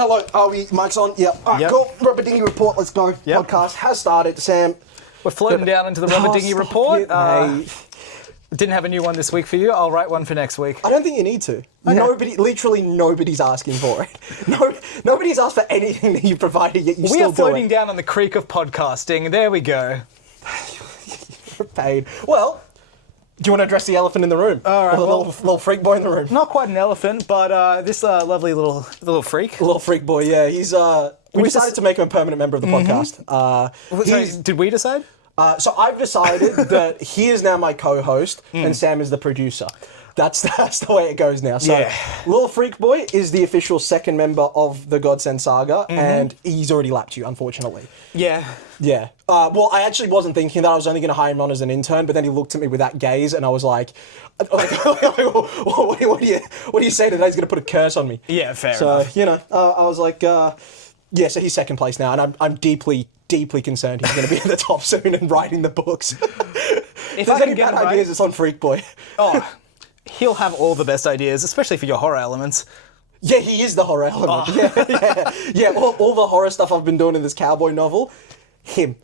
Hello, are we? Mic's on? Yep. All right, cool. Rubber Dinghy Report, let's go. Yep. Podcast has started. Sam. We're floating down into the Rubber Dinghy stop Report. it, mate. Didn't have a new one this week for you. I'll write one for next week. I don't think you need to. Okay. Literally nobody's asking for it. Nobody's asked for anything that you provided, yet you We still are floating do it. down on the creek of podcasting. There we go. You're paid. Well, do you want to address the elephant in the room? All right, Or the well- little freak boy in the room? Not quite an elephant, but this lovely little freak. Little freak boy, yeah. He's we decided to make him a permanent member of the podcast. Sorry, did we decide? So I've decided that he is now my co-host and Sam is the producer. That's the way it goes now. So Yeah. Little Freak Boy is the official second member of the Godsend Saga, and he's already lapped you, unfortunately. Yeah. Yeah. Well, I actually wasn't thinking that. I was only going to hire him on as an intern, but then he looked at me with that gaze, and I was like, what do you say today? He's going to put a curse on me. Yeah, fair So, enough. I was like, yeah, so he's second place now, and I'm deeply concerned he's going to be at the top soon and writing the books. If there's I can any get bad him ideas, right, it's on Freak Boy. oh, he'll have all the best ideas, especially for your horror elements. Yeah, he is the horror element. Yeah. All the horror stuff I've been doing in this cowboy novel, him.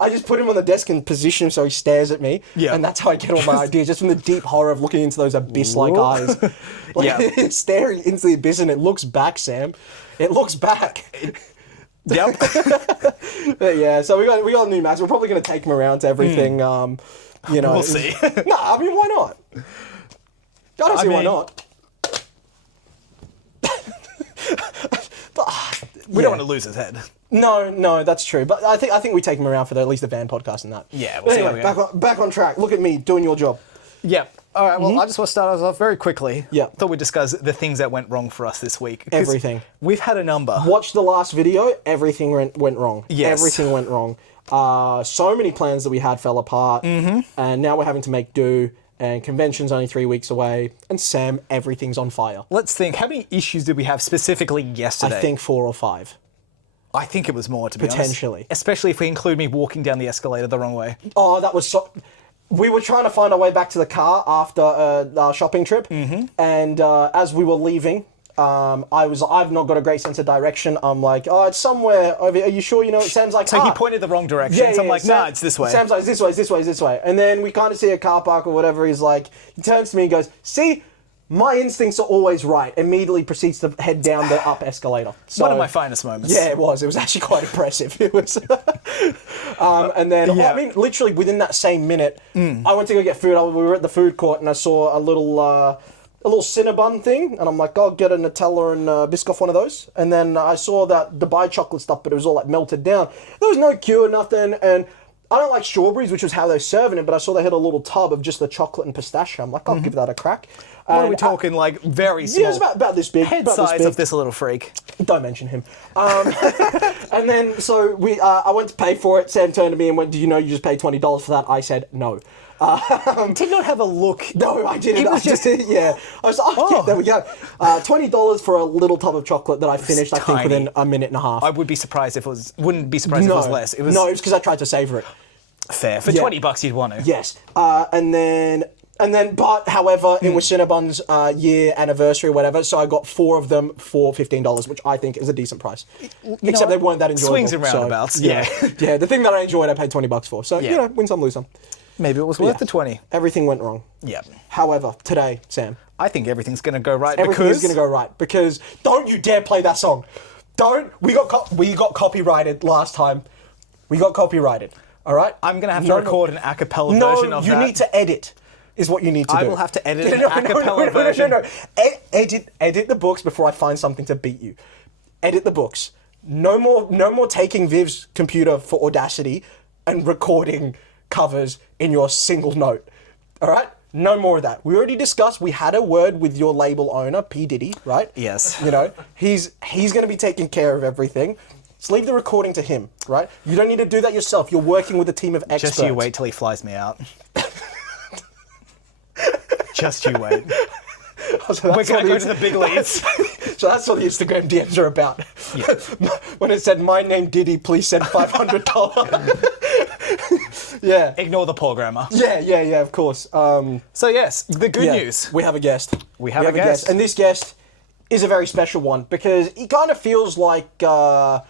I just put him on the desk and position him so he stares at me. Yeah. And that's how I get all my ideas, just from the deep horror of looking into those abyss-like Whoa. eyes. Yeah. Staring into the abyss, and it looks back, Sam. It looks back. Yep. But yeah, so we got new Max. We're probably going to take him around to everything. We'll see. No, I mean, why not? I don't see why mean- not. We don't want to lose his head. No, that's true. But I think we take him around for at least the van podcast and that. Yeah, we'll But see how anyway, we go. back on track. Look at me doing your job. Yep. All right, well, I just want to start us off very quickly. Yeah. Thought we'd discuss the things that went wrong for us this week. 'Cause Everything. We've had a number. Watch the last video. Everything went wrong. Yes. Everything went wrong. So many plans that we had fell apart, and now we're having to make do. And convention's only 3 weeks away. And Sam, everything's on fire. Let's think. How many issues did we have specifically yesterday? I think 4 or 5. I think it was more, to be honest. Potentially. Especially if we include me walking down the escalator the wrong way. Oh, that was so. We were trying to find our way back to the car after our shopping trip, and as we were leaving, I've not got a great sense of direction. I'm like, oh, it's somewhere over here. Are you sure you know? Sam's like, So he pointed the wrong direction. So I'm like, nah, it's this way. Sam's like, it's this way, it's this way, it's this way. And then we kind of see a car park or whatever. He's like, he turns to me and goes, see, my instincts are always right. Immediately proceeds to head down the up escalator. So, One of my finest moments. yeah, it was. It was actually quite impressive. It was, and then Yeah. I mean, literally within that same minute, I went to go get food. We were at the food court, and I saw a little Cinnabon thing, and I'm like, I'll get a Nutella and Biscoff, one of those. And then I saw that Dubai chocolate stuff, but it was all like melted down. There was no cure, nothing, and I don't like strawberries, which was how they're serving it, but I saw they had a little tub of just the chocolate and pistachio. I'm like, I'll give that a crack. What are And we talking, like, very small? yeah, it's about this big. Head about size big. of this little freak. Don't mention him. And then, so I went to pay for it. Sam turned to me and went, "Do you know you just paid $20 for that?" I said, "No." Did not have a look. No, I didn't. It was I just, yeah. I was like, yeah, there we go. $20 for a little tub of chocolate that I finished, I think, tiny. within a minute and a half. I would be surprised if it was. Wouldn't be surprised if it was less. It was No, it was because I tried to savor it. fair. For Yeah. $20, you'd want to. Yes. But however, it was Cinnabon's year anniversary or whatever, so I got 4 of them for $15, which I think is a decent price. Except they weren't that enjoyable. Swings and roundabouts, So, yeah. Yeah, the thing that I enjoyed, I paid $20 for. So, Yeah. win some, lose some. Maybe it was worth Yeah. the 20. Everything went wrong. Yeah. However, today, Sam, I think everything's going to go right everything because is going to go right, because don't you dare play that song. We got copyrighted last time. We got copyrighted. All right? I'm going to have to record an a cappella version of that. No, you need to edit. Is what you need to do. I will have to edit an a cappella no, version. No. Edit the books before I find something to beat you. Edit the books. No more taking Viv's computer for Audacity and recording covers in your single note. All right? No more of that. We already discussed. We had a word with your label owner, P Diddy, right? Yes. He's going to be taking care of everything. Just leave the recording to him, right? You don't need to do that yourself. You're working with a team of experts. Just you wait till he flies me out. Just you wait. So We're that's going to what go to the big leagues. So that's what the Instagram DMs are about. Yeah. When it said, "My name Diddy, please send $500." Yeah. Ignore the poor grammar. Yeah, of course. So yes, the good Yeah, news. we have a guest. We have a guest. And this guest is a very special one because he kind of feels like I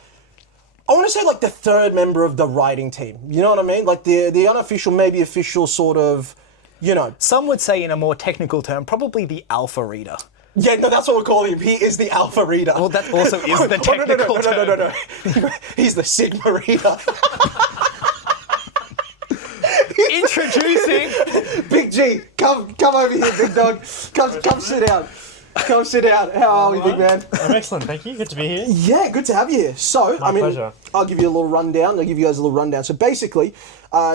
want to say like the third member of the writing team. You know what I mean? Like the unofficial, maybe official sort of, you know. Some would say in a more technical term, probably the alpha reader. Yeah, no, that's what we're calling him. He is the alpha reader. Well, that also is the technical term. No. He's the sigma reader. Introducing Big G, come over here, big dog. Come sit down. Come sit down. How are we, big man? I'm excellent, thank you. Good to be here. Yeah, good to have you here. So, My pleasure. I'll give you a little rundown. I'll give you guys a little rundown. So basically,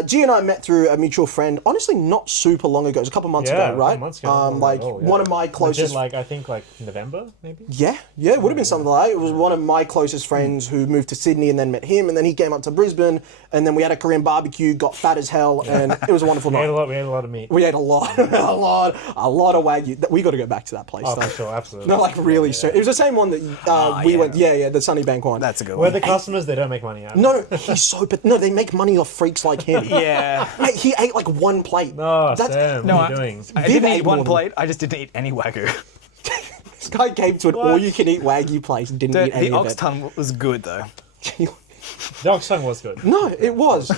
G and I met through a mutual friend, honestly not super long ago. It was a couple months ago, right? A couple months ago. One of my closest... I think November, maybe? Yeah, it would have been something like that. It was one of my closest friends who moved to Sydney and then met him, and then he came up to Brisbane, and then we had a Korean barbecue, got fat as hell, and it was a wonderful night. We ate a lot of meat. We ate a lot of Wagyu. We got to go back to that place. Oh, though. for sure, absolutely. No, like really soon. It was the same one that we went. Yeah, the Sunnybank one. That's a good Where one. the customers, they don't make money out. No, he's so. But no, they make money off freaks like him. Yeah. Mate, he ate like one plate. Oh, Sam, what are you doing? I didn't ate eat more one than- plate. I just didn't eat any Wagyu. This guy came to an all-you-can-eat Wagyu place and didn't eat any The of ox it. tongue was good though. The ox tongue was good. No, it was.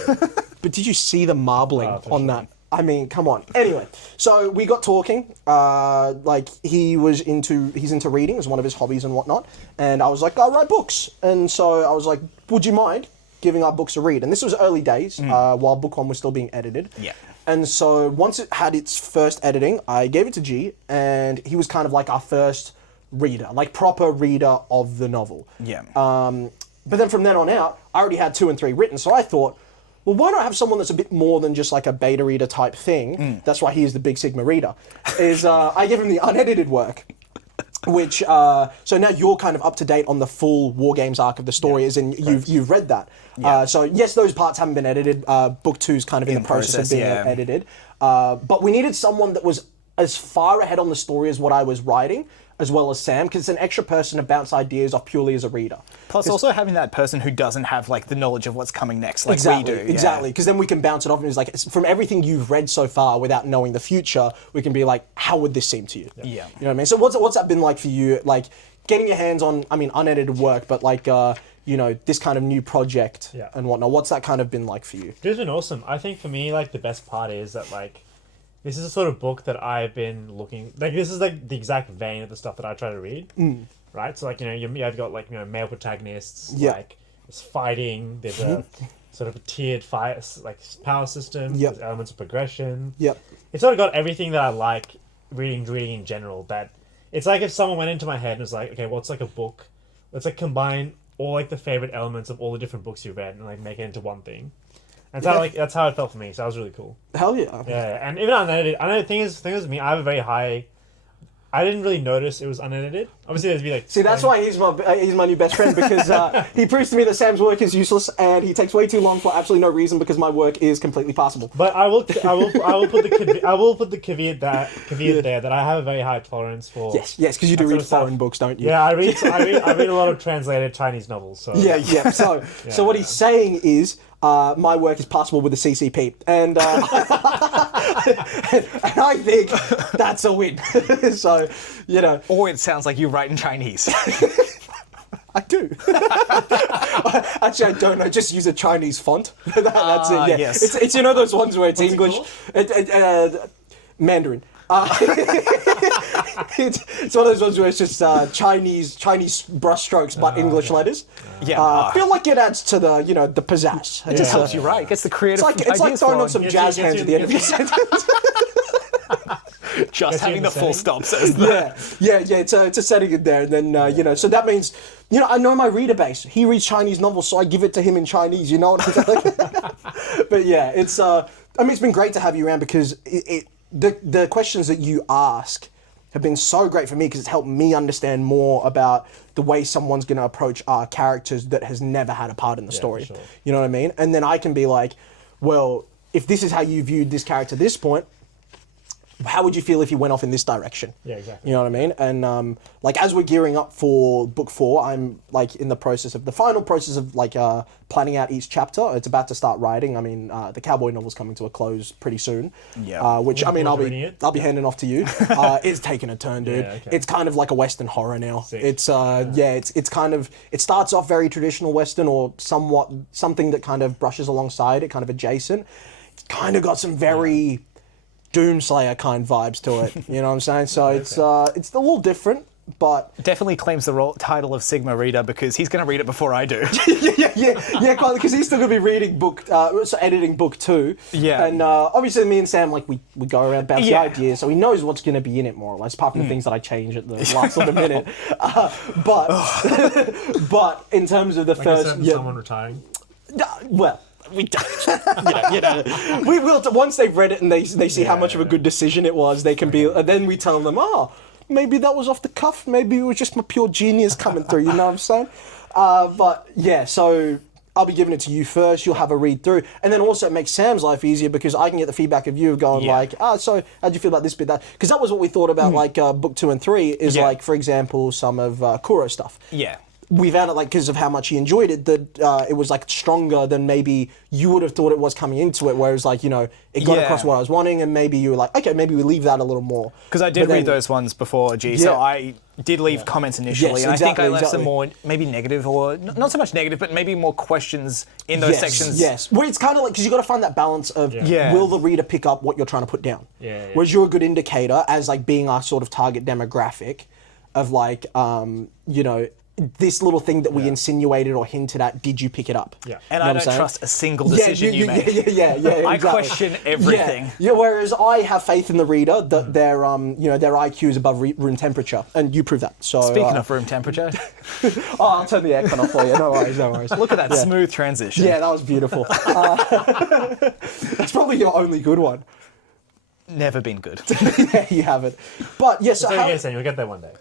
But did you see the marbling for on sure. that? I mean, come on. Anyway, so we got talking. Like he's into reading as one of his hobbies and whatnot. And I was like, I write books. And so I was like, would you mind giving our books a read? And this was early days, while book one was still being edited. Yeah. And so once it had its first editing, I gave it to G, and he was kind of like our first reader, like proper reader of the novel. Yeah. But then from then on out, I already had 2 and 3 written, so I thought, well, why not have someone that's a bit more than just like a beta reader type thing? That's why he is the Big Sigma reader. I give him the unedited work, which so now you're kind of up to date on the full War Games arc of the story, as in you've read that. Yeah. So yes, those parts haven't been edited. Book 2's kind of in the process of being edited. But we needed someone that was as far ahead on the story as what I was writing, as well as Sam, because it's an extra person to bounce ideas off purely as a reader. Plus, also having that person who doesn't have like the knowledge of what's coming next, like Exactly, we do. exactly. Because then we can bounce it off, and it's like from everything you've read so far, without knowing the future, we can be like, how would this seem to you? Yeah. You know what I mean? So what's that been like for you? Like getting your hands on, I mean, unedited work, but like this kind of new project and whatnot. What's that kind of been like for you? It's been awesome. I think for me, like, the best part is that, like, this is a sort of book that I've been looking... Like, this is, like, the exact vein of the stuff that I try to read. Right? So, like, you've got, like, male protagonists. Yeah. Like, there's fighting. There's a sort of a tiered power system. Yep. There's elements of progression. Yep. It's sort of got everything that I like reading in general. That it's like if someone went into my head and was like, okay, what's like a book? Let's, like, combine all, like, the favorite elements of all the different books you read and, like, make it into one thing. And so, that's how it felt for me. So that was really cool. Hell yeah. Yeah, and even unedited. I know the thing is with me, I have a very high. I didn't really notice it was unedited. Obviously, there'd be like. See, that's why he's my new best friend, because he proves to me that Sam's work is useless and he takes way too long for absolutely no reason, because my work is completely passable. But I will put the caveat there that I have a very high tolerance for. Yes, because you do read foreign books, don't you? Yeah, I read a lot of translated Chinese novels. So Yeah. So what he's saying is, my work is passable with the CCP, and and I think that's a win. So, Or it sounds like you write in Chinese. I do. Actually, I don't. I just use a Chinese font. That's it. Yeah. Yes. It's those ones where it's English, Mandarin. It's one of those ones where it's just Chinese brushstrokes, but English letters. Yeah. I feel like it adds to the the pizzazz. It just helps you write. It gets the creative It's like throwing on some jazz hands at the end of your sentence. Just having the full stop says Yeah. It's a setting in there, and then so that means I know my reader base. He reads Chinese novels, so I give it to him in Chinese. You know what I'm saying? But yeah, it's it's been great to have you around, because the questions that you ask have been so great for me, because it's helped me understand more about the way someone's going to approach our characters that has never had a part in the story. For sure. You know what I mean? And then I can be like, well, if this is how you viewed this character at this point, how would you feel if you went off in this direction? Yeah, exactly. You know what I mean? And like as we're gearing up for book 4, I'm like in the final process of like planning out each chapter. It's about to start writing. I mean, the cowboy novel's coming to a close pretty soon. Yeah. Which I mean, Reading it? I'll be handing off to you. It's taking a turn, dude. Yeah, okay. It's kind of like a Western horror now. Sick. It's it's kind of, it starts off very traditional Western or somewhat something that kind of brushes alongside it, kind of adjacent. It's kind of got some very Doomslayer kind vibes to it. You know what I'm saying? So it's a little different, but Definitely claims the title of Sigma reader because he's going to read it before I do. yeah, quite, because he's still gonna be reading editing book 2. Yeah. And obviously me and Sam, like we go around bounce the Yeah. ideas, so he knows what's gonna be in it more or less, apart from the things that I change at the last of the minute. But in terms of the Like first, someone retiring. well. We don't, you know, we will once they've read it and they see how much of a good decision it was. They can be, and then we tell them, maybe that was off the cuff. Maybe it was just my pure genius coming through. You know what I'm saying? But yeah, so I'll be giving it to you first. You'll have a read through, and then also it makes Sam's life easier because I can get the feedback of you going like, so how'd you feel about this bit, that? Because that was what we thought about like book 2 and 3 is like, for example, some of Kuro's stuff. Yeah. We found it like because of how much he enjoyed it that it was like stronger than maybe you would have thought it was coming into it. Whereas like, you know, it got across what I was wanting, and maybe you were like, okay, maybe we leave that a little more. Because I did read those ones before, so I did leave comments initially, Yes, and I think I exactly, left exactly. some more maybe negative, or not so much negative, but maybe more questions in those sections. Yes, where it's kind of like, because you got to find that balance of will the reader pick up what you're trying to put down? Yeah. Whereas you're a good indicator as like being our sort of target demographic of like, you know, this little thing that we insinuated or hinted at, did you pick it up? Yeah. And You know I what don't I'm saying? trust a single decision you make. Yeah, I exactly. question everything. Yeah, whereas I have faith in the reader that their you know, their IQ is above room temperature, and you prove that. So Speaking of room temperature, I'll turn the aircon off for you. No worries, no worries. look at that smooth transition. Yeah, that was beautiful. That's probably your only good one. Never been good. Yeah, you haven't. But yeah, so So you'll get there one day.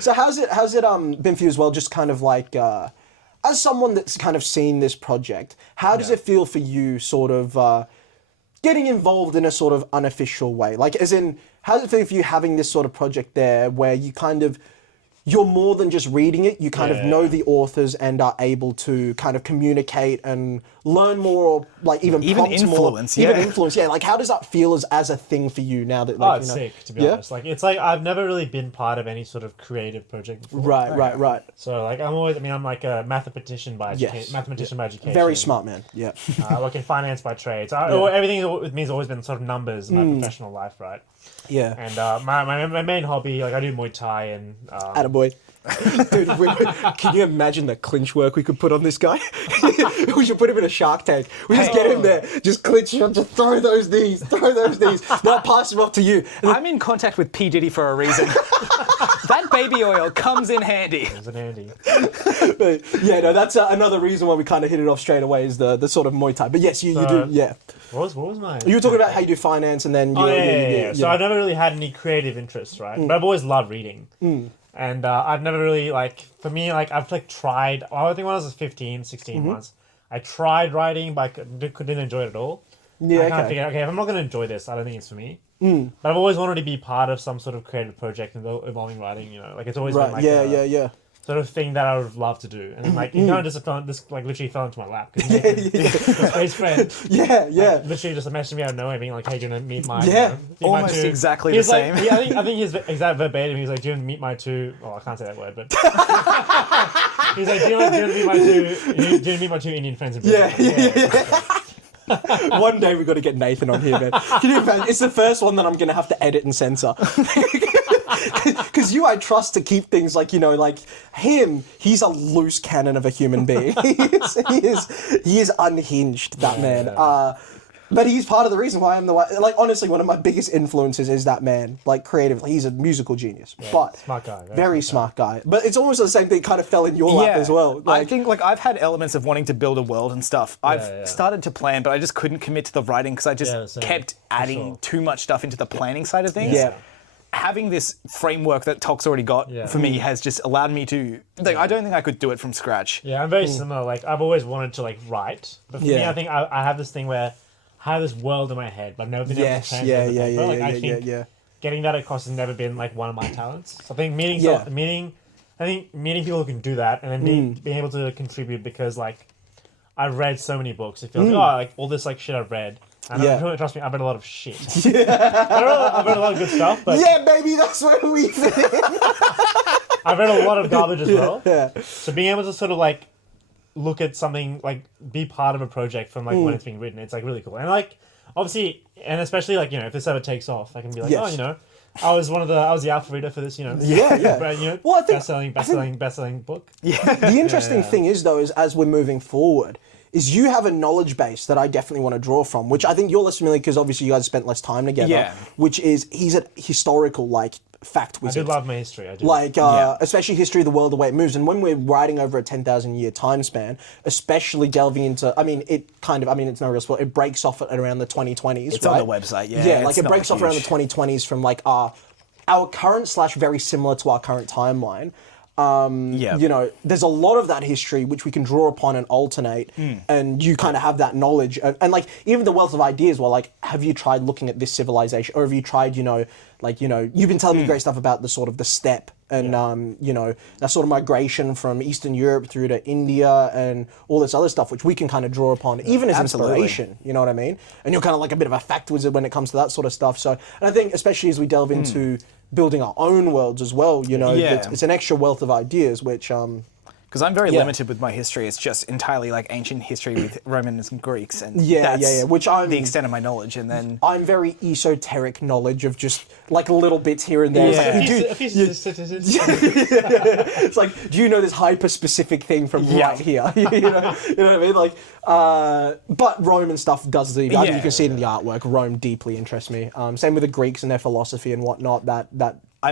So how's it been for you as well? Just kind of like as someone that's kind of seen this project, how does it feel for you, sort of getting involved in a sort of unofficial way? Like, as in, how does it feel for you having this sort of project there, where you kind of, you're more than just reading it, you kind of know the authors and are able to kind of communicate and learn more, or like even prompt influence, more, yeah. even influence, yeah. Like, how does that feel as a thing for you now that, like, Oh, it's sick, to be honest. Like, it's like I've never really been part of any sort of creative project before. Right. So like I'm like a mathematician by education. By education. Very smart, man. Yeah. I work in finance by trade. So everything with me has always been sort of numbers in my professional life, right? Yeah. And my main hobby, like I do Muay Thai and Attaboy. Dude, can you imagine the clinch work we could put on this guy? We should put him in a Shark Tank. We just get him there, just clinch him, just throw those knees. Then I'll pass him off to you. I'm in contact with P. Diddy for a reason. That baby oil comes in handy. it's an Andy. But, yeah, no, that's another reason why we kind of hit it off straight away, is the sort of Muay Thai. But yes, you do, yeah. What was my? You were talking about how you do finance, and then So I've never really had any creative interests, right? But I've always loved reading. And I've never really, like, for me, like, I've, like, tried, I think when I was 15, 16 once, I tried writing, but I didn't enjoy it at all. Yeah, I kind of figured, okay, if I'm not going to enjoy this, I don't think it's for me. But I've always wanted to be part of some sort of creative project involving writing, you know, like, it's always been, like, yeah. sort of thing that I would love to do. And then, like, it kind of just literally fell into my lap. His friend. Yeah. Literally just messaged me out of nowhere, being like, hey, do you want to meet my... Yeah. meet my Almost two? exactly He the was like, same. I think his exact verbatim, he was like, do you want to meet my two... Oh, I can't say that word, but... He's like, do you want to meet my two... Do you want to meet my two Indian friends in Brisbane? Yeah. One day we've got to get Nathan on here, man. Can you imagine? It's the first one that I'm going to have to edit and censor. Because I trust to keep things like, you know, like him, he's a loose cannon of a human being. he is unhinged, that man. But he's part of the reason why I'm the one. Like, honestly, one of my biggest influences is that man. Like, creatively, he's a musical genius. But smart guy. Very smart guy. But it's almost the same thing kind of fell in your lap as well. I think, like, I've had elements of wanting to build a world and stuff. I've started to plan, but I just couldn't commit to the writing because I just kept adding too much stuff into the planning side of things. Yeah. Having this framework that Tok's already got for me has just allowed me to, like, I don't think I could do it from scratch. Yeah, I'm very similar. Like, I've always wanted to, like, write. But for me, I think I have this thing where have this world in my head, but I've never been able to translate it to paper. Like, I think getting that across has never been like one of my talents. So I think meeting people who can do that, and then being able to contribute, because like I've read so many books. It feels like all this like shit I've read. And trust me, I've read a lot of shit. I've read a lot of good stuff, but yeah, baby, that's where we fit in. I've read a lot of garbage as well. Yeah. So being able to sort of like look at something, like be part of a project from like when it's being written, it's like really cool. And like obviously, and especially like, you know, if this ever takes off, I can be like, oh, you know, I was the alpha reader for this, you know. Yeah. You know, Well, I think, best-selling book. Yeah. The interesting thing is, though, is as we're moving forward, is you have a knowledge base that I definitely want to draw from, which I think you're less familiar because obviously you guys spent less time together. Yeah. Which is, he's a historical, like, fact wizard. I do love my history. I do. Like, especially history of the world, the way it moves. And when we're writing over a 10,000 year time span, especially delving into, I mean, it's no real spoil. It breaks off at around the 2020s. It's on the website, yeah. Yeah, like it breaks off around the 2020s from like our current / very similar to our current timeline. You know, there's a lot of that history which we can draw upon and alternate, and you kind of have that knowledge. And like, even the wealth of ideas, well, like, have you tried looking at this civilization? Or have you tried, you know, like, you know, you've been telling me great stuff about the sort of the steppe and, you know, that sort of migration from Eastern Europe through to India and all this other stuff, which we can kind of draw upon, even as inspiration, you know what I mean? And you're kind of like a bit of a fact wizard when it comes to that sort of stuff. So, and I think especially as we delve into building our own worlds as well, you know, it's an extra wealth of ideas, which... Because I'm very limited with my history. It's just entirely like ancient history with Romans and Greeks, and which I'm the extent of my knowledge. And then I'm very esoteric knowledge of just like little bits here and there. It's like, do you know this hyper specific thing from right here? you know what I mean? Like, but Rome and stuff does I think you can see it in the artwork. Rome deeply interests me. Same with the Greeks and their philosophy and whatnot. That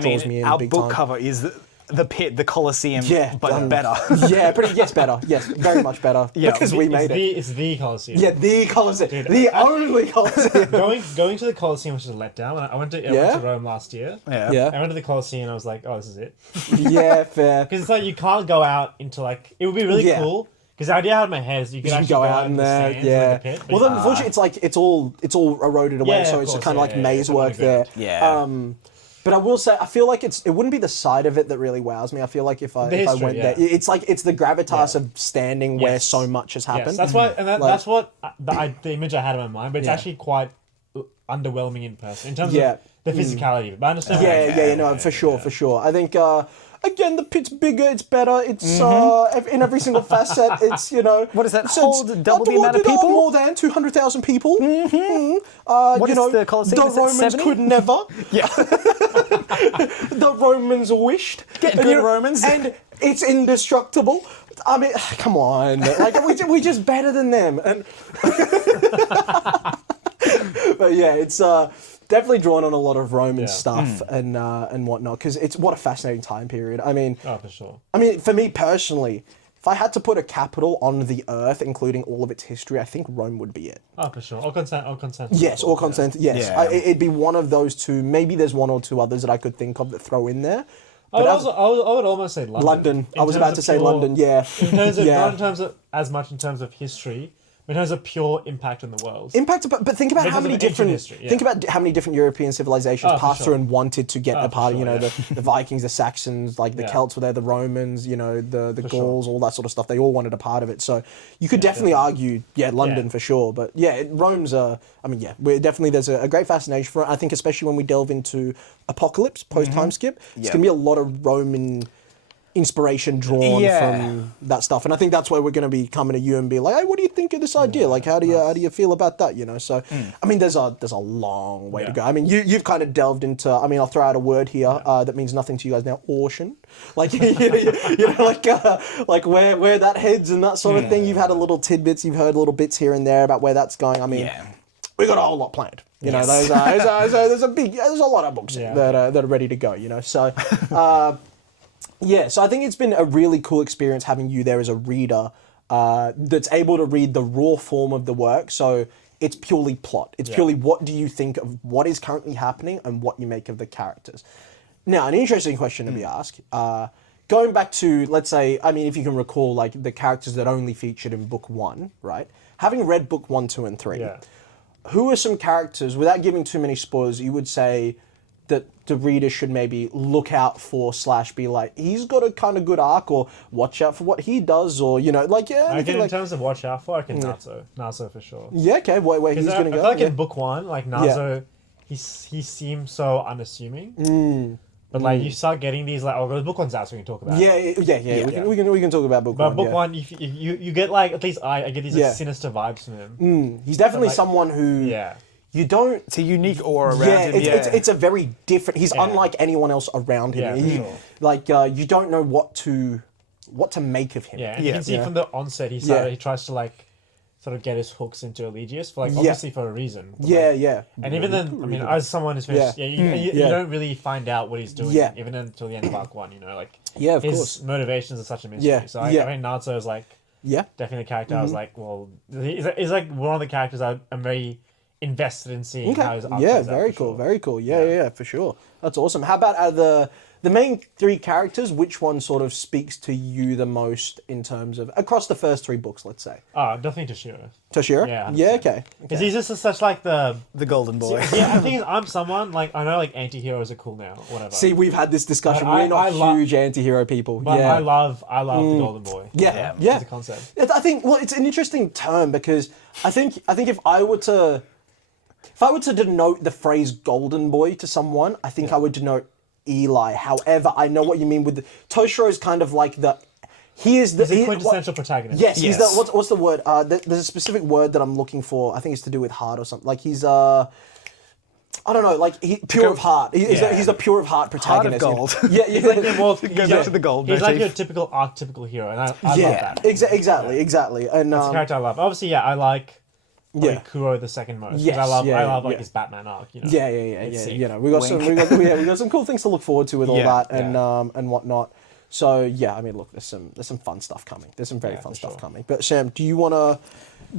draws me in our big book time. cover is the pit, the Colosseum, but better. Better. Yes, very much better. Yeah, because we made it. It's the Colosseum. Yeah, the Colosseum. Dude, the only Colosseum. Going to the Colosseum was just a letdown. I went to Rome last year. Yeah. I went to the Colosseum and I was like, oh, this is it. Yeah, fair. Because it's like, you can't go out into like, it would be really cool. Because the idea I had in my head is you could actually go out in there, the pit. Well, then unfortunately, it's like it's all eroded away, so it's kind of like maze work there. Yeah. But I will say, I feel like it wouldn't be the side of it that really wows me. I feel like if I went there, it's like it's the gravitas of standing where so much has happened. Yes, that's why, and that's what the image I had in my mind. But it's actually quite underwhelming in person in terms of the physicality of it. But I understand. For sure. I think. Again, the pit's bigger, it's better, it's in every single facet, it's, you know... What does that hold? Double the amount of people? More than 200,000 people. What is the Colosseum? The Romans could never. The Romans wished. Get good, Romans. And it's indestructible. I mean, come on. Like, we're just better than them. And but yeah, it's... definitely drawn on a lot of Roman stuff and whatnot, because it's what a fascinating time period. I mean, for sure. I mean, for me personally, if I had to put a capital on the Earth, including all of its history, I think Rome would be it. Oh, for sure. Or Constantinople. Yes, or Constantinople. Yes, it'd be one of those two. Maybe there's one or two others that I could think of that throw in there. I would almost say London. I was about to say London. Yeah. In terms of not in terms of as much in terms of history. It has a pure impact on the world. But think about how many different European civilizations passed through and wanted to get a part. You know, the Vikings, the Saxons, like the Celts were there, the Romans, you know, the Gauls, all that sort of stuff. They all wanted a part of it. So you could definitely argue, London for sure. But Rome's there's a great fascination for it. I think especially when we delve into Apocalypse, post time skip, it's gonna be a lot of Roman inspiration drawn from that stuff, and I think that's where we're going to be coming to you and be like, hey, what do you think of this idea? Like, how do you feel about that? You know, so I mean, there's a long way to go. I mean, you've kind of delved into. I mean, I'll throw out a word here that means nothing to you guys now. Ocean, like you know, like where that heads and that sort of thing. You've had a little tidbits, you've heard little bits here and there about where that's going. I mean, we got a whole lot planned. You know, there's a lot of books that are ready to go. You know, so. So I think it's been a really cool experience having you there as a reader that's able to read the raw form of the work. So it's purely plot. It's purely what do you think of what is currently happening and what you make of the characters. Now, an interesting question to be asked. Going back to, let's say, I mean, if you can recall, like the characters that only featured in book 1, right? Having read book 1, 2, and 3, who are some characters, without giving too many spoilers, you would say that the reader should maybe look out for / be like, he's got a kind of good arc, or watch out for what he does, or, you know, like, yeah. I think in like, terms of watch out for, I reckon Nazo for sure. yeah, okay, where he's going to go. I feel like in book 1, like, Nazo, he seems so unassuming. But like you start getting these like book 1's out, so we can talk about. Yeah. We can talk about book 1. But book 1, you get like, at least I get these like, sinister vibes from him. He's definitely like, someone who you don't. It's a unique aura around him. It's a very different. He's unlike anyone else around him. Yeah, for sure. Like you don't know what to make of him. Yeah, and you can see from the onset he tries to like sort of get his hooks into Eligius for like obviously for a reason. And even then, I mean, as someone who's finished, you don't really find out what he's doing even until the end of arc 1. You know, like of his course. motivations are such a mystery. So I think Natsu is like definitely a character. I was like, well, he's like one of the characters I'm very invested in seeing how his arc plays out, very cool, very cool. Yeah, for sure. That's awesome. How about out of the main 3 characters, which one sort of speaks to you the most in terms of across the first 3 books, let's say? Oh, definitely Toshiro. Toshiro? Yeah. 100%. Yeah, okay. Because he's just such like the golden boy. Yeah, I think I'm someone like I know like anti-heroes are cool now, whatever. See, we've had this discussion. We're not huge anti-hero people. But I love the golden boy. Yeah. As a concept. I think it's an interesting term because I think if I were to denote the phrase golden boy to someone, I think I would denote Eli. However, I know what you mean with Toshiro is kind of like he's the quintessential protagonist. Yes, he's the what's the word? There's a specific word that I'm looking for. I think it's to do with heart or something. Like he's I don't know, like pure of heart. He's the pure of heart protagonist. Heart of gold. Yeah, He's like goes back to the gold. He's like your typical archetypical hero, and I love that. Exactly. And that's a character I love. Obviously, I like. Kuro the second most. Yes, I love like his Batman arc. You know. Yeah. You know, we got some cool things to look forward to with all that and whatnot. So yeah, I mean, look, there's some fun stuff coming. There's some very fun stuff coming. But Sam, do you want to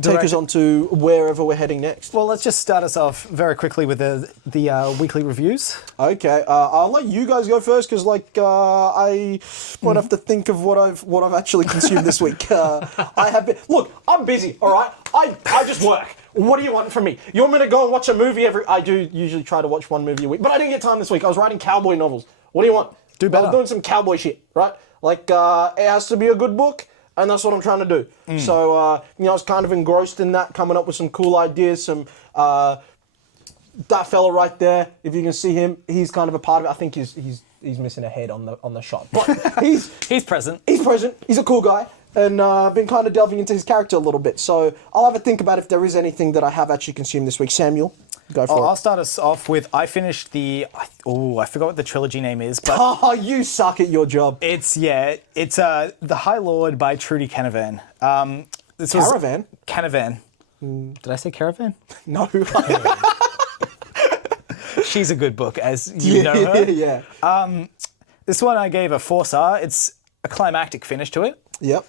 take us on to wherever we're heading next? Well, let's just start us off very quickly with the weekly reviews. Okay, I'll let you guys go first because I might have to think of what I've actually consumed this week. I have been. Look, I'm busy. All right, I just work. What do you want from me? You want me to go and watch a movie I do usually try to watch one movie a week, but I didn't get time this week. I was writing cowboy novels. What do you want? Do better. I was doing some cowboy shit, right? Like it has to be a good book. And that's what I'm trying to do. So, I was kind of engrossed in that, coming up with some cool ideas. That fella right there, if you can see him, he's kind of a part of it. I think he's missing a head on the shot, but he's present. He's present. He's a cool guy, and I've been kind of delving into his character a little bit. So I'll have a think about if there is anything that I have actually consumed this week. Samuel, go for it. I'll start us off with I finished I forgot what the trilogy name is, but you suck at your job. It's The High Lord by Trudy Canavan. Canavan. Did I say caravan? No. She's a good book, as you know her. Yeah. This one I gave a 4-star. It's a climactic finish to it. Yep.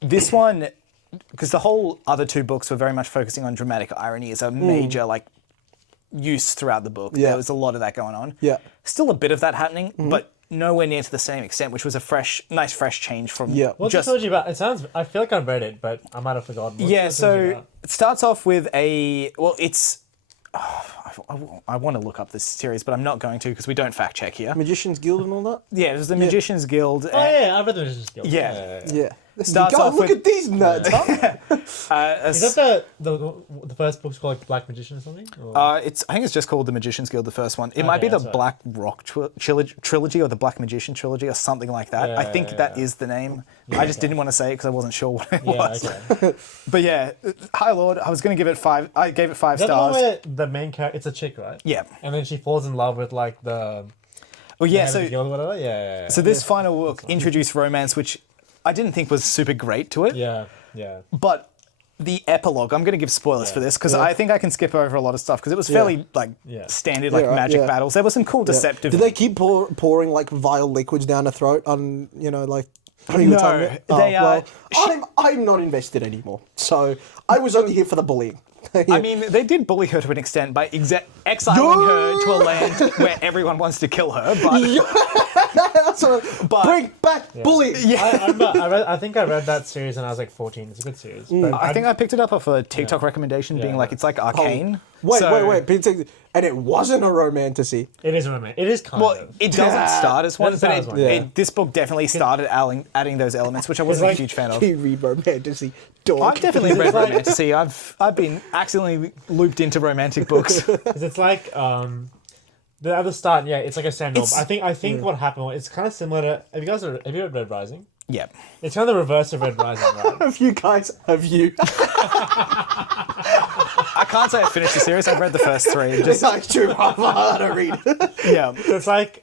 This one, because the whole other 2 books were very much focusing on dramatic irony as a major use throughout the book. Yeah. There was a lot of that going on. Yeah. Still a bit of that happening, but nowhere near to the same extent, which was a nice fresh change from What's the trilogy about? I feel like I've read it, but I might have forgotten. So it starts off with it's... I want to look up this series, but I'm not going to because we don't fact check here. Magician's Guild and all that? Yeah, there's the Magician's Guild. Oh yeah, I've read the Magician's Guild. Yeah. Starts off look at these nerds, huh? Is that the first book's called Black Magician or something? Or? I think it's just called the Magician's Guild, the first one. It might be the Black Rock trilogy or the Black Magician trilogy or something like that. I think that is the name. I just didn't want to say it because I wasn't sure what it was. Okay. But yeah, High Lord, I was going to give it 5. I gave it 5 Is that stars. the one where the main character, it's a chick, right? Yeah. And then she falls in love with like the... Well, yeah, the guild or whatever? Yeah. So this final book introduced romance, which I didn't think was super great to it. Yeah. But the epilogue, I'm going to give spoilers for this because I think I can skip over a lot of stuff because it was fairly standard magic battles. There were some cool deceptive... Did they keep pouring like vile liquids down her throat on, like... No, they are... I'm not invested anymore. So I was only here for the bullying. I mean, they did bully her to an extent by exiling her to a land where everyone wants to kill her, but... That's bring back Bully. I think I read that series when I was like 14. It's a good series. But I think I picked it up off a TikTok recommendation being like, it's like Arcane. Wait. And it wasn't a romantasy. It is romantic. It is kind of. It doesn't start as one, start as but one. this book definitely started adding those elements, which I wasn't a huge fan of. You read romantasy, dog. I've definitely read romantasy. I've been accidentally looped into romantic books. Because it's like the other start. Yeah, it's like a stand-up. I think what happened. It's kind of similar to. Have you read Red Rising? Yeah. It's kind of the reverse of Red Rising, right? Have you? I can't say I finished the series. I've read the first 3. It's like too hard to read. Yeah. So it's like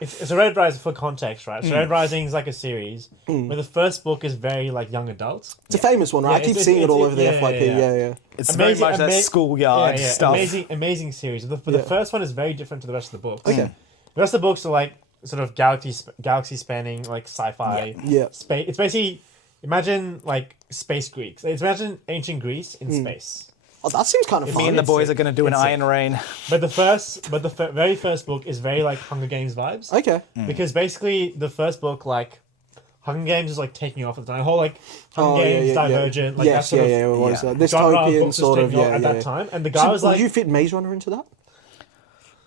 it's a Red Rising for context, right? So Red Rising is like a series where the first book is very like young adults. It's a famous one, right? I keep seeing it all over the FYP. Yeah. It's very much that schoolyard stuff. Amazing series. But the first one is very different to the rest of the books. Okay. The rest of the books are like sort of galaxy spanning like sci-fi. Yeah. Space. It's basically imagine like space Greeks. It's imagine ancient Greece in space. Oh, that seems kind of fun. Me and the boys are going to do an Iron Rain. But the very first book is very like Hunger Games vibes. Okay. Because basically the first book, like Hunger Games is like taking off at the time. The whole like Hunger Games, Divergent, like that sort of it was genre dystopian books sort of at that time. And the guy was would like, you fit Maze Runner into that?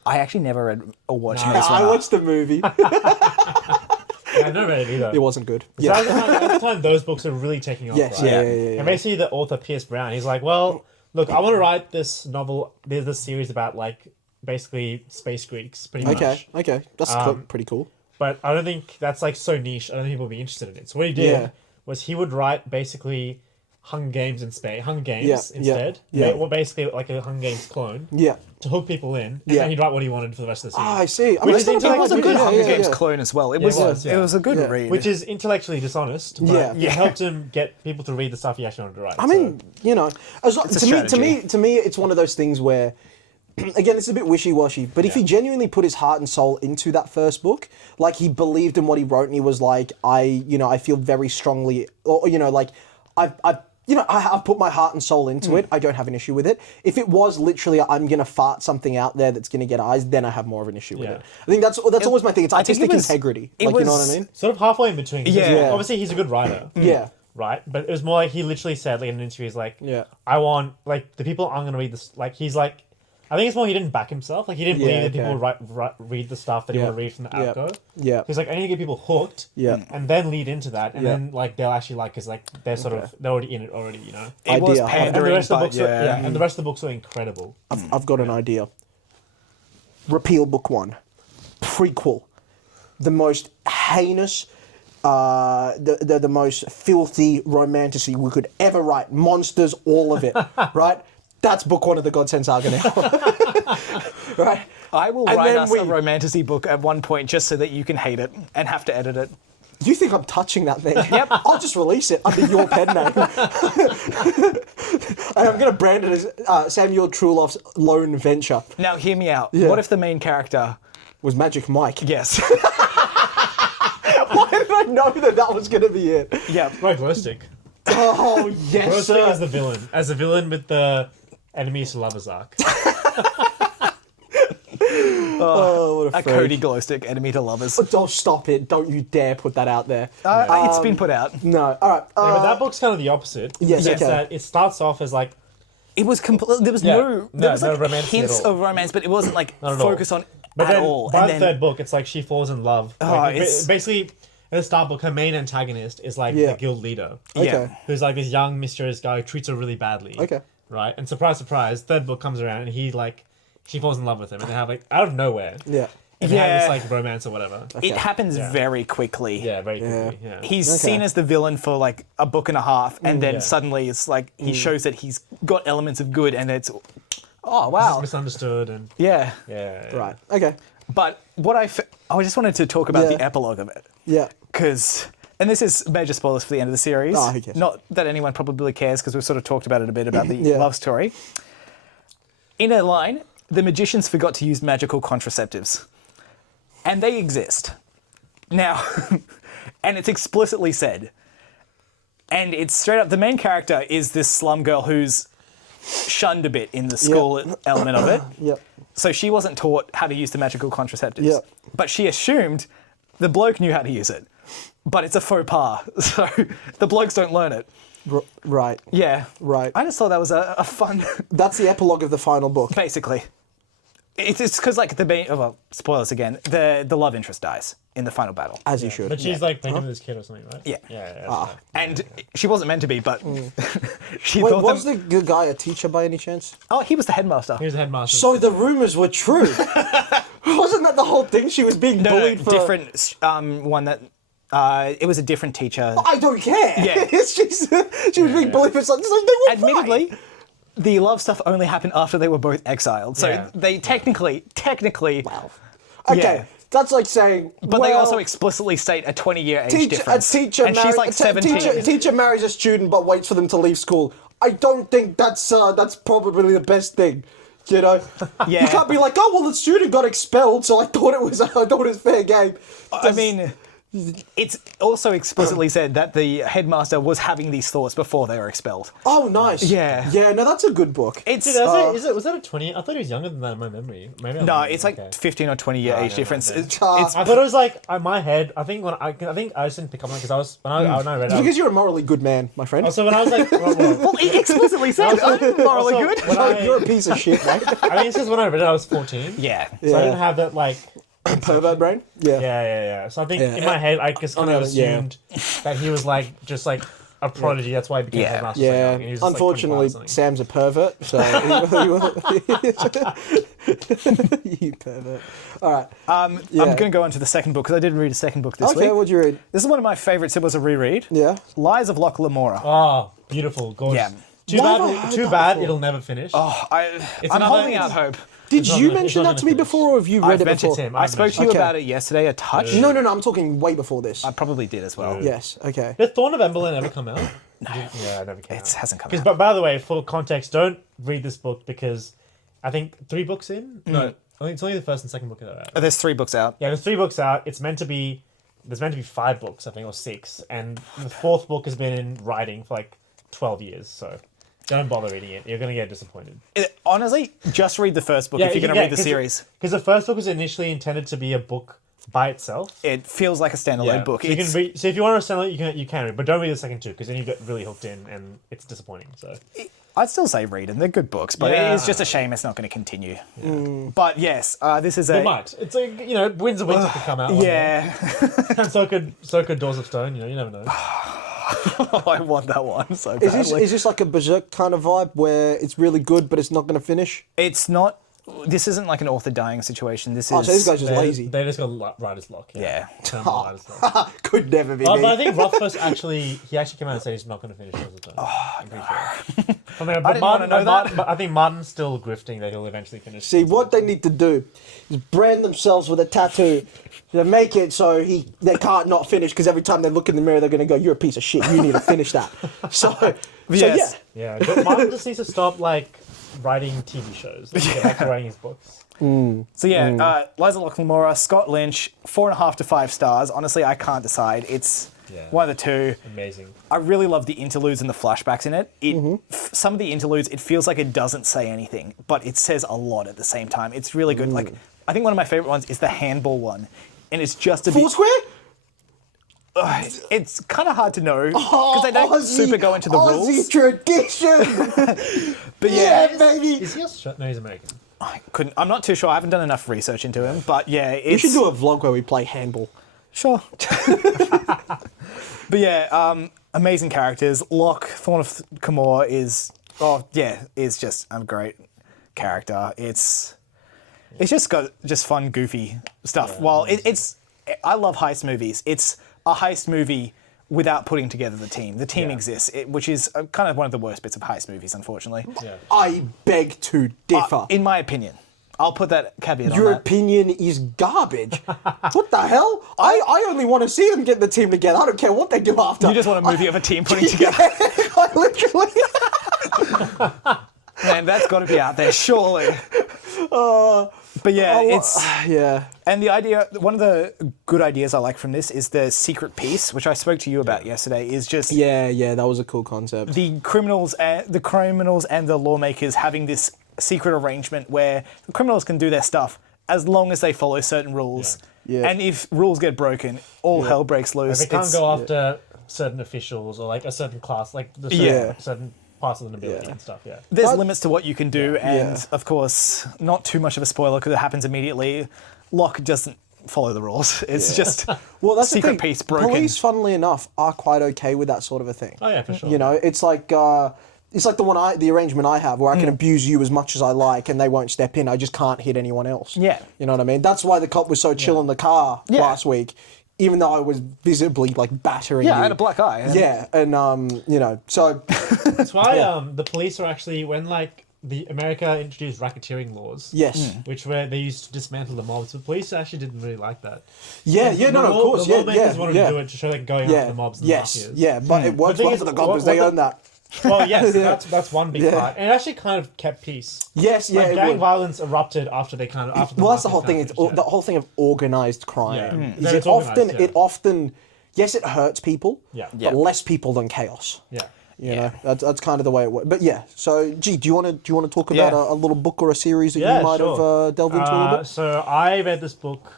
I actually never read or watched No. Maze I Runner. watched the movie. I never read it either. It wasn't good. So at the time, those books are really taking off. Yes, right? yeah. And basically, the author Pierce Brown, he's like, well, look, I want to write this novel. There's this series about like basically space Greeks, pretty much. Okay. That's pretty cool. But I don't think that's like so niche. I don't think people will be interested in it. So what he did was he would write basically Hunger Games instead. Yeah. Well, basically like a Hunger Games clone. Yeah. To hook people in, and then he'd write what he wanted for the rest of the series. I see. Which is It was a good Hunger Games yeah. clone as well. It Yeah, was a good read. Which is intellectually dishonest, but Yeah. it helped him get people to read the stuff he actually wanted to write. I mean, to me, it's one of those things where, again, it's a bit wishy-washy, but if he genuinely put his heart and soul into that first book, like he believed in what he wrote and he was like, I feel very strongly, or, like, I've put my heart and soul into it. I don't have an issue with it. If it was literally, I'm going to fart something out there that's going to get eyes, then I have more of an issue with it. I think that's always my thing. It's artistic integrity. Like, you know what I mean? Sort of halfway in between. Yeah. Obviously, he's a good writer. Yeah. Right? But it was more like he literally said, like in an interview, he's like, I want, like, the people I'm going to read this, like, he's like, I think it's more he didn't back himself. Like, he didn't believe that people would read the stuff that he want to read from the outgo. Yeah. He's like, I need to get people hooked. Yeah. And then lead into that. And then, like, they'll actually like, because, like, they're sort of, they're already in it already, you know? It was Idea. pandering, And the rest of the but books and the rest of the books are incredible. I've got an idea. Repeal Book 1. Prequel. The most heinous, the most filthy romantasy we could ever write. Monsters, all of it. Right? That's Book 1 of the Godsend Saga now. Right? I will write us a romantasy book at one point just so that you can hate it and have to edit it. You think I'm touching that thing? Yep. I'll just release it under your pen name. And I'm going to brand it as Samuel Truloff's Lone Venture. Now, hear me out. Yeah. What if the main character... Was Magic Mike. Yes. Why did I know that was going to be it? Yeah. Right, Glowstick. Oh, yes, Glowstick sir. as the villain. As the villain with the enemies to lovers arc. Oh, what a A freak. Cody Glowstick, enemy to lovers. Don't stop it. Don't you dare put that out there. It's been put out. No. All right. But that book's kind of the opposite. Yes, It's okay. that it starts off as like, It was complete. There was no like romance hints at all. of romance, but it wasn't like Not at all. focused on but at then all. by And the then third book, it's like she falls in love. it's- Basically, in the start book, her main antagonist is like Yeah. the guild leader. Okay. Who's like this young, mysterious guy who treats her really badly. Okay. Right? And surprise, surprise, third book comes around and she falls in love with him. And they have like, out of nowhere, Yeah. and they have this like romance or whatever. it happens very quickly. Yeah, very quickly. Yeah. He's seen as the villain for like a book and a half, and then Yeah. suddenly it's like he shows that he's got elements of good, and it's oh He's wow, misunderstood and yeah. Right. Okay. But what I just wanted to talk about Yeah. the epilogue of it, Yeah. because and this is major spoilers for the end of the series. Oh, who cares? Not that anyone probably cares, because we've sort of talked about it a bit about the Yeah. love story. In a line, the magicians forgot to use magical contraceptives. And they exist. Now, and it's explicitly said. And it's straight up, the main character is this slum girl who's shunned a bit in the school element of it. Yep. So she wasn't taught how to use the magical contraceptives. Yep. But she assumed The bloke knew how to use it, but it's a faux pas, so the blokes don't learn it. Right. Yeah. Right. I just thought that was a fun... That's the epilogue of the final book. Basically. It's because, like, well, spoilers again, the love interest dies in the final battle. As you should. But she's like pregnant with this kid or something, right? Yeah. Yeah. And she wasn't meant to be, but she Wait, thought was the good guy a teacher by any chance? Oh, he was the headmaster. He was the headmaster. So the rumors were true. Wasn't that the whole thing? She was being bullied for... different one that... it was a different teacher. I don't care. Yeah. she was being bullied for something. It's like, they were Admittedly, fine. the love stuff only happened after they were both exiled. So they technically... Wow. Okay. Yeah. That's like saying... But they also explicitly state a 20-year age difference. A teacher and she's like 17. Teacher marries a student but waits for them to leave school. I don't think that's probably the best thing. You know, Yeah. You can't be like, oh well, the student got expelled, so I thought it was fair game. I mean, it's also explicitly said that the headmaster was having these thoughts before they were expelled. Oh, nice. Yeah. Yeah. No, that's a good book. It's Dude, was that a 20? I thought he was younger than that in my memory. Maybe I'm no, wrong. it's like Okay. 15 or 20-year age no, difference. no. It's I thought it was like in my head. I think I just didn't pick up on it because I was when I read It's it. because you're a morally good man, my friend. Also, when I was like, well, he explicitly said I'm morally Also, good. when You're a piece of shit, mate. I think it's because when I read it, I was 14. Yeah. So I didn't have that like. Pervert brain. Yeah. Yeah. So I think in my head, I just kind of assumed that he was like just like a prodigy. That's why he became headmaster. Yeah. So young, and he was just, like, Unfortunately, 25 or something. Sam's a pervert. So you pervert. All right. I'm going to go on to the second book because I did read a second book this week. Okay. What'd you read? This is one of my favourites. It was a reread. Yeah. Lies of Loch Lamora. Oh, beautiful, gorgeous. Yeah. Too Why have I heard bad. Too that bad. before? It'll never finish. I'm another- holding out hope. Did It's not you gonna- mention it's not that to gonna me finish. before, or have you read I've it mentioned before? him. I spoke to you Okay. about it yesterday a touch. No. I'm talking way before this. I probably did as well. Yes. Okay. Did Thorn of Emberlyn ever come out? No. Yeah, it never came out. It hasn't come Because, out. but by the way, for context, don't read this book because I think 3 books in. No, I think it's only the first and second book that are out. There's 3 books out. Yeah, there's 3 books out. There's meant to be 5 books, I think, or 6, and the 4th book has been in writing for like 12 years. So don't bother reading it. You're gonna get disappointed. Honestly, just read the first book if you're going to read the series. Because the first book was initially intended to be a book by itself. It feels like a standalone book. So, you can read, so if you want to understand it, you can read, but don't read the second 2 because then you get really hooked in and it's disappointing. So I'd still say read them. They're good books, but Yeah. it is just a shame it's not going to continue. But yes, this is it a... might. It's like Winds of Winter could come out. one day. Yeah. And so could Doors of Stone. You never know. I want that one so Is badly. this like a Berserk kind of vibe where it's really good but it's not going to finish? It's not... This isn't like an author dying situation. This is... Oh, so this guy's just lazy. They just got writer's block. Yeah. Terminal writer's block. Could never be But me. I think Rothfuss he actually came out and said he's not going to finish Doors of Stone. I'm pretty sure. I mean, but didn't wanna know that. But I think Martin's still grifting that he'll eventually finish. See, what they need to do is brand themselves with a tattoo to make it so they can't not finish because every time they look in the mirror, they're going to go, "You're a piece of shit. You need to finish that." So Yes. yeah. Yeah, but Martin just needs to stop writing TV shows. He get back to writing his books. So yeah, Liza Loch Lamora, Scott Lynch, 4.5 to 5 stars. Honestly, I can't decide. It's one of the two. Amazing. I really love the interludes and the flashbacks in it. Some of the interludes, it feels like it doesn't say anything, but it says a lot at the same time. It's really good. Like, I think one of my favorite ones is the handball one, and it's just a bit. Foursquare? It's kind of hard to know because they don't super go into the Aussie rules. tradition. But yeah, baby. Is he Australian? No, he's American. I'm not too sure. I haven't done enough research into him, but yeah, it's... We should do a vlog where we play handball. Sure. But yeah, amazing characters. Locke, Thorn of Camor is just a great character. It's just got fun, goofy stuff. Well, I love heist movies. It's a heist movie without putting together the team. The team exists, which is kind of one of the worst bits of heist movies, unfortunately. Yeah. I beg to differ. In my opinion. I'll put that caveat on Your that. opinion is garbage. What the hell? I only want to see them get the team together. I don't care what they do after. You just want a movie of a team putting together. I literally. Man, that's got to be out there, surely. But yeah, it's... Yeah. And the idea, one of the good ideas I like from this is the secret piece, which I spoke to you about yesterday, is just Yeah, that was a cool concept. the criminals and the lawmakers having this secret arrangement where the criminals can do their stuff as long as they follow certain rules. Yeah. And if rules get broken, all hell breaks loose. They can't It's- go after certain officials or like a certain class, like the certain, Yeah. certain parts of the nobility Yeah. and stuff. Yeah. There's But- limits to what you can do, and Yeah. of course, not too much of a spoiler because it happens immediately. Locke doesn't follow the rules. It's just Well, that's secret the thing. piece broken. Police, funnily enough, are quite okay with that sort of a thing. Oh yeah, for sure. You know, it's like the arrangement I have where I can abuse you as much as I like and they won't step in. I just can't hit anyone else. Yeah. You know what I mean? That's why the cop was so chill in the car Yeah. last week, even though I was visibly like battering Yeah, you. I had a black eye. and- Yeah, and you know, so That's why the police are actually when like the America introduced racketeering laws. yes. Which were they used to dismantle the mobs. The police actually didn't really like that. Yeah, The no, of law- course, The yeah, lawmakers yeah, wanted yeah. to do it to show like going Yeah. after the mobs and Yes. the mafias. Yeah, but it works thing well is, for the coppers. what They the- own that. Well, yes, Yeah. that's one big Yeah. part, and it actually kind of kept peace. Yes, yeah. Like it gang would. violence erupted after they kind of after. Well, that's the mafias whole thing. kind It's of the whole thing of organized crime. Yeah. Is That it it's organised, often yeah. it often yes it hurts people, Yeah. Yeah. but less people than chaos. Yeah. You know, that's kind of the way it works. But yeah, so gee, do you want to talk Yeah. about a little book or a series that Yeah, you might sure. have delved into a little bit? So I read this book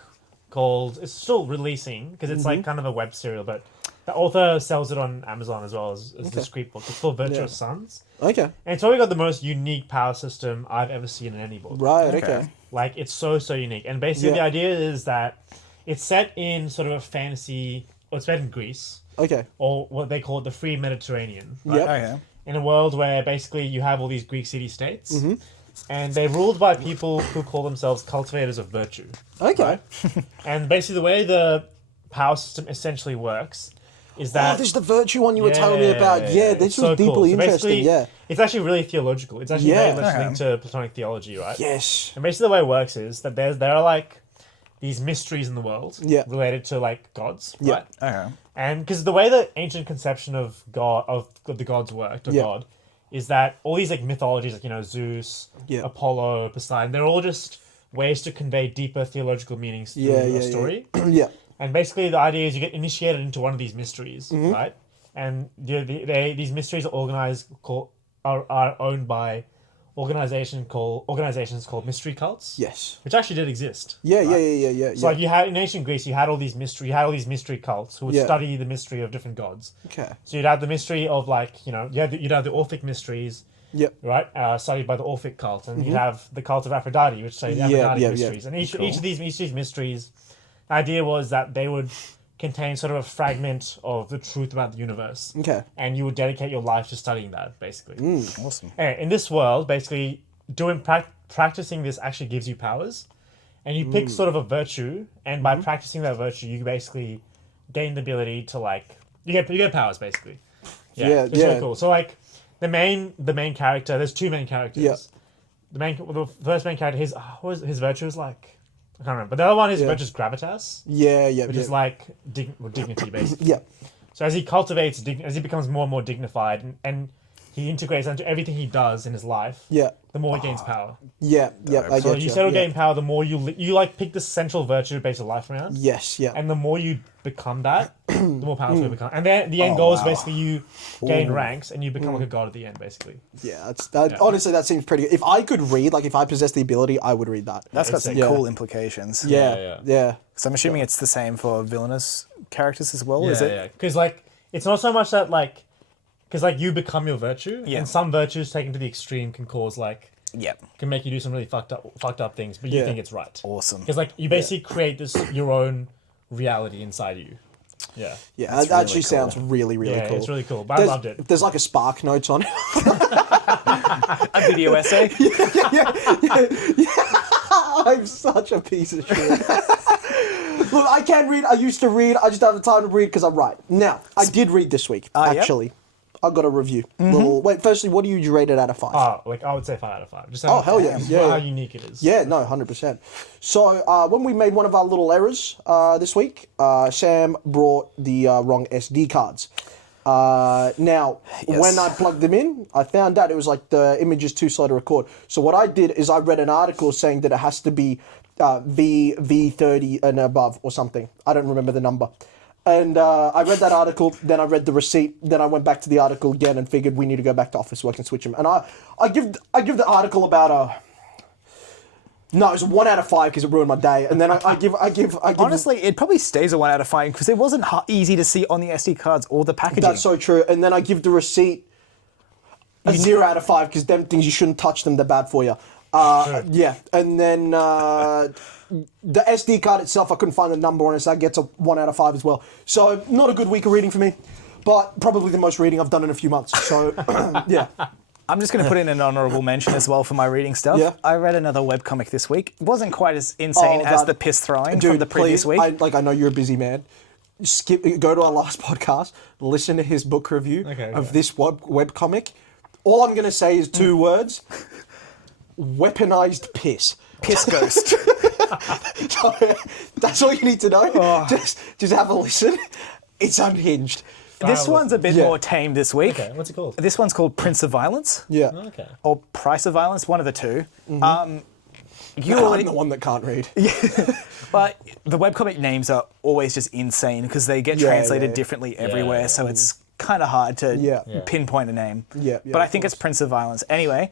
called. It's still releasing because it's Mm-hmm. like kind of a web serial, but the author sells it on Amazon as well as a discrete book. It's called Virtuous Sons, Okay, and it's probably got the most unique power system I've ever seen in any book. right. Okay. Okay. Like it's so unique, and basically Yeah. the idea is that it's set in sort of a fantasy. Well, it's set in Greece, Okay. or what they call it the free Mediterranean. Right? Yep. Okay. In a world where basically you have all these Greek city-states, Mm-hmm. and they're ruled by people who call themselves cultivators of virtue. Okay. And basically the way the power system essentially works is Oh, that... this is the virtue one you were telling me about. Yeah, this it's was so deeply cool. So interesting. basically, Yeah. It's actually really theological. It's actually Yeah. very much Okay. linked to Platonic theology, right? Yes. And basically the way it works is that there are like these mysteries in the world Yeah. related to like gods, Yeah. right? Okay. And because the way the ancient conception of God of the gods worked, of Yeah. God, is that all these like mythologies, like Zeus, Yeah. Apollo, Poseidon, they're all just ways to convey deeper theological meanings through Yeah, a yeah, story. Yeah. And basically, the idea is you get initiated into one of these mysteries, Mm-hmm. right? And these mysteries are organized, are owned by organizations called mystery cults, Yes. which actually did exist. Yeah. right? Yeah. So like you had in ancient Greece, you had all these mystery cults who would Yeah. study the mystery of different gods. Okay. So you'd have the mystery of like you'd have the Orphic mysteries, Yep. right? Studied by the Orphic cult, and you'd have the cult of Aphrodite, which studied the Mm-hmm. Yeah, Aphrodite yeah, yeah. mysteries. And each of these mysteries, the idea was that they would contain sort of a fragment of the truth about the universe, Okay. and you would dedicate your life to studying that, basically. Awesome. Anyway, in this world, basically, practicing this actually gives you powers, and you pick sort of a virtue, and by practicing that virtue, you basically gain the ability to like you get powers, basically. Yeah, it's yeah. really cool. So like the main character, there's two main characters. Yeah. The first main character, his virtue is like I can't remember, but the other one is Yeah. virtue is gravitas, Yeah. which Yeah. is like dignity, basically. Yeah. So as he cultivates, as he becomes more and more dignified, and he integrates into everything he does in his life, Yeah. the more he gains power. Yeah. Yeah. I So get you settle yeah. gain power, the more you like pick the central virtue to base your life around, Yes. Yeah. and the more you become that, the more powerful you become. And then the end goal is basically you gain ranks and you become like a god at the end, basically. Yeah, honestly, that seems pretty good. If I could read, like if I possessed the ability, I would read that. That's got It's some sick. cool Yeah. implications. Yeah. So I'm assuming it's the same for villainous characters as well, is it? Because like it's not so much that like because like you become your virtue, Yeah. and some virtues taken to the extreme can cause like Yep. can make you do some really fucked up things, but you Yeah. think it's right. Awesome. Because like you basically create this your own reality inside you. Yeah. Yeah, That's that actually really cool. sounds really, really Yeah, cool. it's really cool. But I loved it. There's like a Spark Notes on it. A video essay. I'm such a piece of shit. Look, I can read. I used to read. I just don't have the time to read because I'm right. Now, I did read this week, Yep. actually. I got a review. Wait, firstly, what do you rate it out of 5? Like I would say 5 out of 5. Just Oh, hell yeah. just Yeah, how yeah. unique it is. Yeah, no, 100%. So, when we made one of our little errors this week, Sam brought the wrong SD cards. Now, Yes. when I plugged them in, I found out it was like the image is too slow to record. So what I did is I read an article saying that it has to be V30 and above or something. I don't remember the number. And I read that article, then I read the receipt, then I went back to the article again and figured we need to go back to Office so I can switch them. And I give the article about No, it's 1 out of 5 because it ruined my day. And then I give. Honestly, it probably stays a 1 out of 5 because it wasn't easy to see on the SD cards or the packaging. That's so true. And then I give the receipt a 0 out of 5 because them things you shouldn't touch them. They're bad for you. Yeah. And then the SD card itself, I couldn't find the number on it, so that gets a 1 out of 5 as well. So not a good week of reading for me, but probably the most reading I've done in a few months. So yeah. I'm just going to put in an honourable mention as well for my reading stuff. Yeah. I read another webcomic this week. It wasn't quite as insane as the piss throwing from the previous week. I know you're a busy man. Go to our last podcast, listen to his book review of this webcomic. All I'm going to say is 2 words. Weaponized piss. Piss ghost. So, that's all you need to know. Oh. Just have a listen. It's unhinged. This one's a bit more tame this week. Okay, what's it called? This one's called Prince of Violence. Yeah. Oh, okay. Or Price of Violence, one of the two. Mm-hmm. I'm the one that can't read. But the webcomic names are always just insane because they get translated differently everywhere, so it's kind of hard to pinpoint a name. But I think it's Prince of Violence. Anyway,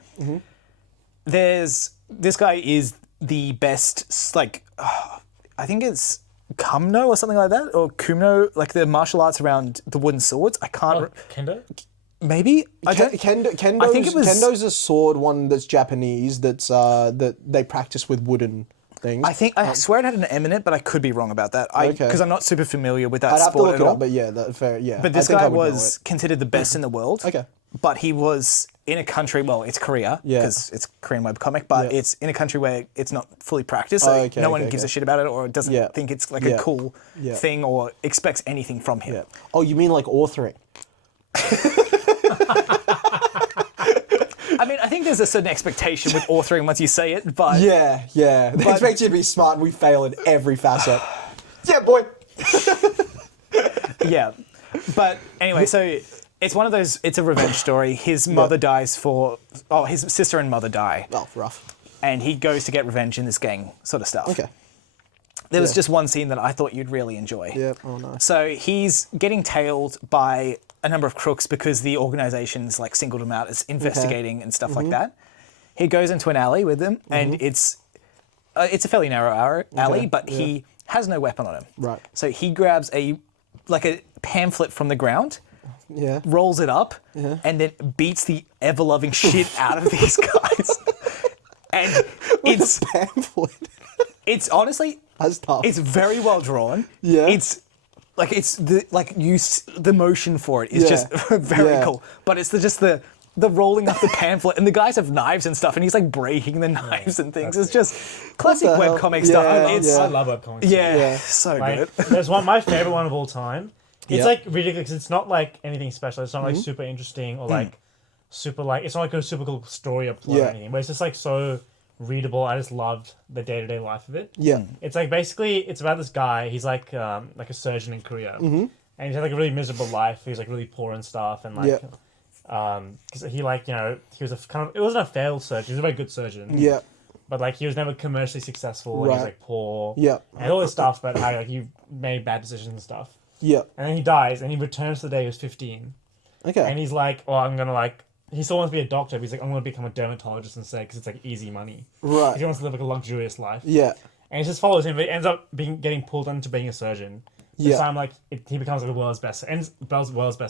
this guy is the best, like, I think it's Kumno or something like that, or Kumno, like the martial arts around the wooden swords. I can't... Kendo? Maybe? Kendo's a sword one that's Japanese, that's that they practice with wooden things. I swear it had an M in it, but I could be wrong about that. Because I'm not super familiar with that I'd have to sport look at it all. up, but yeah, that's fair. Yeah. But this guy was considered the best in the world. Okay. But he was in a country, well, it's Korea, because it's a Korean webcomic, but it's in a country where it's not fully practiced, so no one gives a shit about it or doesn't think it's like a cool thing or expects anything from him. Yeah. Oh, you mean like authoring? I mean, I think there's a certain expectation with authoring once you say it, but... Yeah. They expect you to be smart and we fail in every facet. Yeah, boy! Yeah. But anyway, so... It's one of those, it's a revenge story. His mother dies his sister and mother die. Oh, rough. And he goes to get revenge in this gang sort of stuff. Okay. There was just one scene that I thought you'd really enjoy. Yeah, oh nice. So he's getting tailed by a number of crooks because the organization's like singled him out as investigating and stuff like that. He goes into an alley with them and it's a fairly narrow alley, but he has no weapon on him. Right. So he grabs a pamphlet from the ground, rolls it up, and then beats the ever-loving shit out of these guys. And it's pamphlet. It's honestly, that's tough. It's very well drawn. Yeah. It's the motion for it is just very cool. But it's just the rolling up the pamphlet, and the guys have knives and stuff, and he's like breaking the knives and things. It's just classic webcomic stuff. I love webcomics. Yeah, so good. There's my favorite one of all time. It's like ridiculous. It's not like anything special. It's not like super interesting or like super like. It's not like a super cool story or plot or anything. But it's just like so readable. I just loved the day-to-day life of it. Yeah. It's like basically it's about this guy. He's like a surgeon in Korea, and he's had like a really miserable life. He's like really poor and stuff, and like because he like he was it wasn't a failed surgeon. He was a very good surgeon. Yeah. But like he was never commercially successful. And he was like poor. Yeah. And all this stuff about how like he made bad decisions and stuff. Yeah. And then he dies, and he returns to the day he was 15. Okay. And he's like, oh, I'm gonna like. He still wants to be a doctor, but he's like, I'm going to become a dermatologist instead because it's like easy money. Right. He wants to live like a luxurious life. Yeah. And he just follows him, but he ends up getting pulled into being a surgeon. This time, like, he becomes like the world's best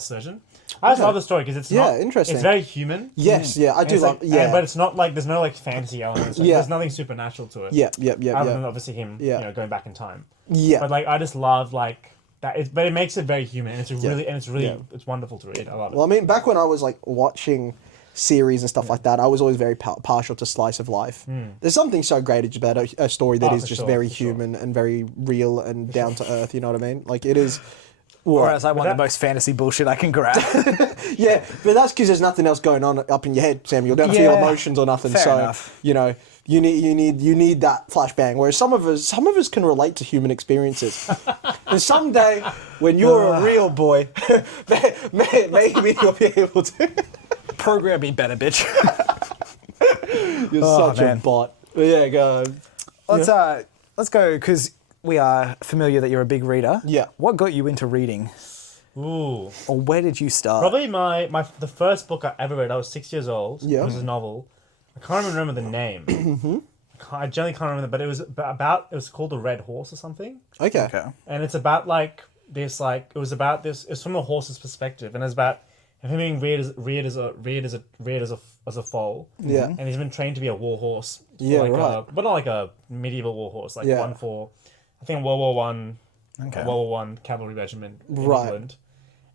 surgeon. I just love the story because it's interesting. It's very human. Yes, I do love. Like, but it's not like there's no like fantasy elements. Like, there's nothing supernatural to it. Other than obviously him, going back in time. Yeah. But like, I just love like. But it makes it very human, and it's wonderful to read. I love it. Well, I mean, back when I was like watching series and stuff like that, I was always very partial to slice of life. There's something so great about a story that is just very human and very real and down to earth. You know what I mean? Like it is. Whereas I want the most fantasy bullshit I can grab. Yeah, but that's because there's nothing else going on up in your head, Samuel. You don't feel emotions or nothing. Fair enough. You need that flashbang. Whereas some of us can relate to human experiences. And someday, when you're a real boy, maybe you'll be able to program me better, bitch. You're such a bot. But yeah, go. Let's go because we are familiar that you're a big reader. Yeah. What got you into reading? Ooh. Or where did you start? Probably the first book I ever read. I was 6 years old. Yeah. It was a novel. I can't remember the name. I I generally can't remember, but it was about. It was called The Red Horse or something, Okay. Okay. and it's about like this. Like it was about this. It's from a horse's perspective, and it's about him being reared as a foal. Yeah. And he's been trained to be a war horse. For Yeah, like right. but not like a medieval war horse, like Yeah. one for, I think World War One, Okay. World War One cavalry regiment in Right. England,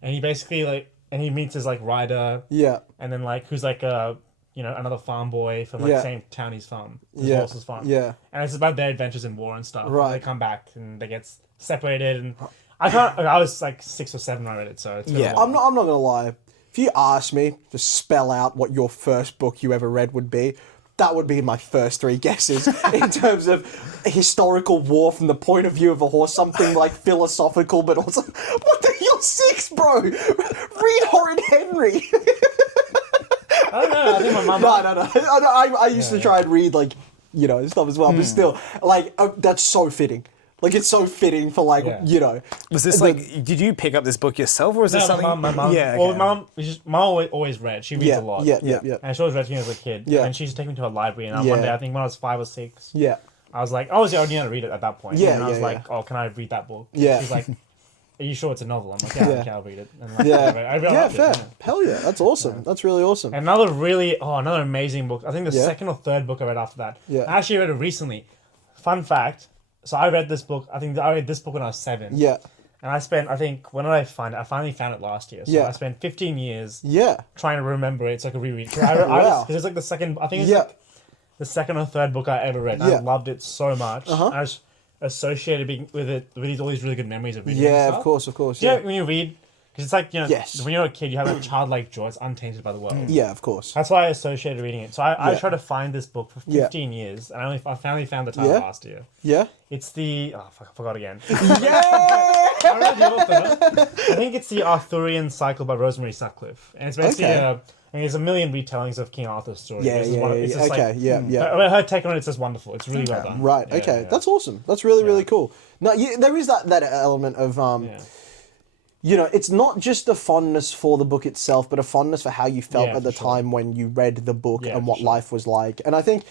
and he basically and he meets his like rider, Yeah. and then like who's like a another farm boy from like Yeah. same town he's from, his Yeah. horse's farm. Yeah. And it's about their adventures in war and stuff. Right. And they come back and they get separated, and I was like 6 or 7 when I read it, so it's been a Yeah. while. I'm not gonna lie. If you asked me to spell out what your first book you ever read would be, that would be my first 3 guesses in terms of historical war from the point of view of a horse, something like philosophical, but also what the you're 6, bro. Read Horrid Henry. I don't know. I think my mum. No. I used to try and read like stuff as well, but still, like that's so fitting. Like it's so fitting for like Was this like? Did you pick up this book yourself, or was this No, something? my mum. Yeah. Well, Okay. my mum always read. She reads Yeah, a lot. yeah. And she always read to me as a kid. Yeah. And she used to take me to a library. And Yeah. one day, I think when I was 5 or 6, Yeah. I was like, I was already going to read it at that point. Yeah, And I was yeah, like, yeah. oh, can I read that book? Yeah. She's like, are you sure it's a novel? I'm like, yeah, Yeah. okay, I'll read it. And like, Yeah. I really Yeah, loved fair. it. Yeah. Hell yeah, that's awesome. That's really awesome. And another amazing book. I think the Yeah. second or third book I read after that. Yeah. I actually read it recently. Fun fact. So I read this book. I think I read this book when I was 7. Yeah. And I spent, I think, when did I find it? I finally found it last year. So Yeah. I spent 15 years Yeah. trying to remember it so I could reread it. Wow. Because it's like the second, I think it's Yeah. like the second or third book I ever read. Yeah. I loved it so much. Uh-huh. I was associated with it with all these really good memories of reading. and Yeah, stuff. of course, of course. Do you Yeah. know when you read, because it's like, Yes. when you're a kid, you have that childlike joy. It's untainted by the world. Yeah, of course. That's why I associated reading it. So I Yeah. tried to find this book for Yeah. 15 years, and I finally found the title Yeah. last year. Yeah. It's the I forgot again. Yeah. I read the author. I think it's the Arthurian Cycle by Rosemary Sutcliffe, and it's basically Okay. there's a million retellings of King Arthur's story. Yeah, This is yeah, one of- yeah, it's yeah. just Okay, like, yeah, yeah. Her take on it's just wonderful. It's really well done. Right. Yeah, Okay. yeah. That's awesome. That's really really cool. No, there is that element of Yeah. it's not just a fondness for the book itself, but a fondness for how you felt Yeah, at the for sure. time when you read the book Yeah, and for what sure. life was like. And I think,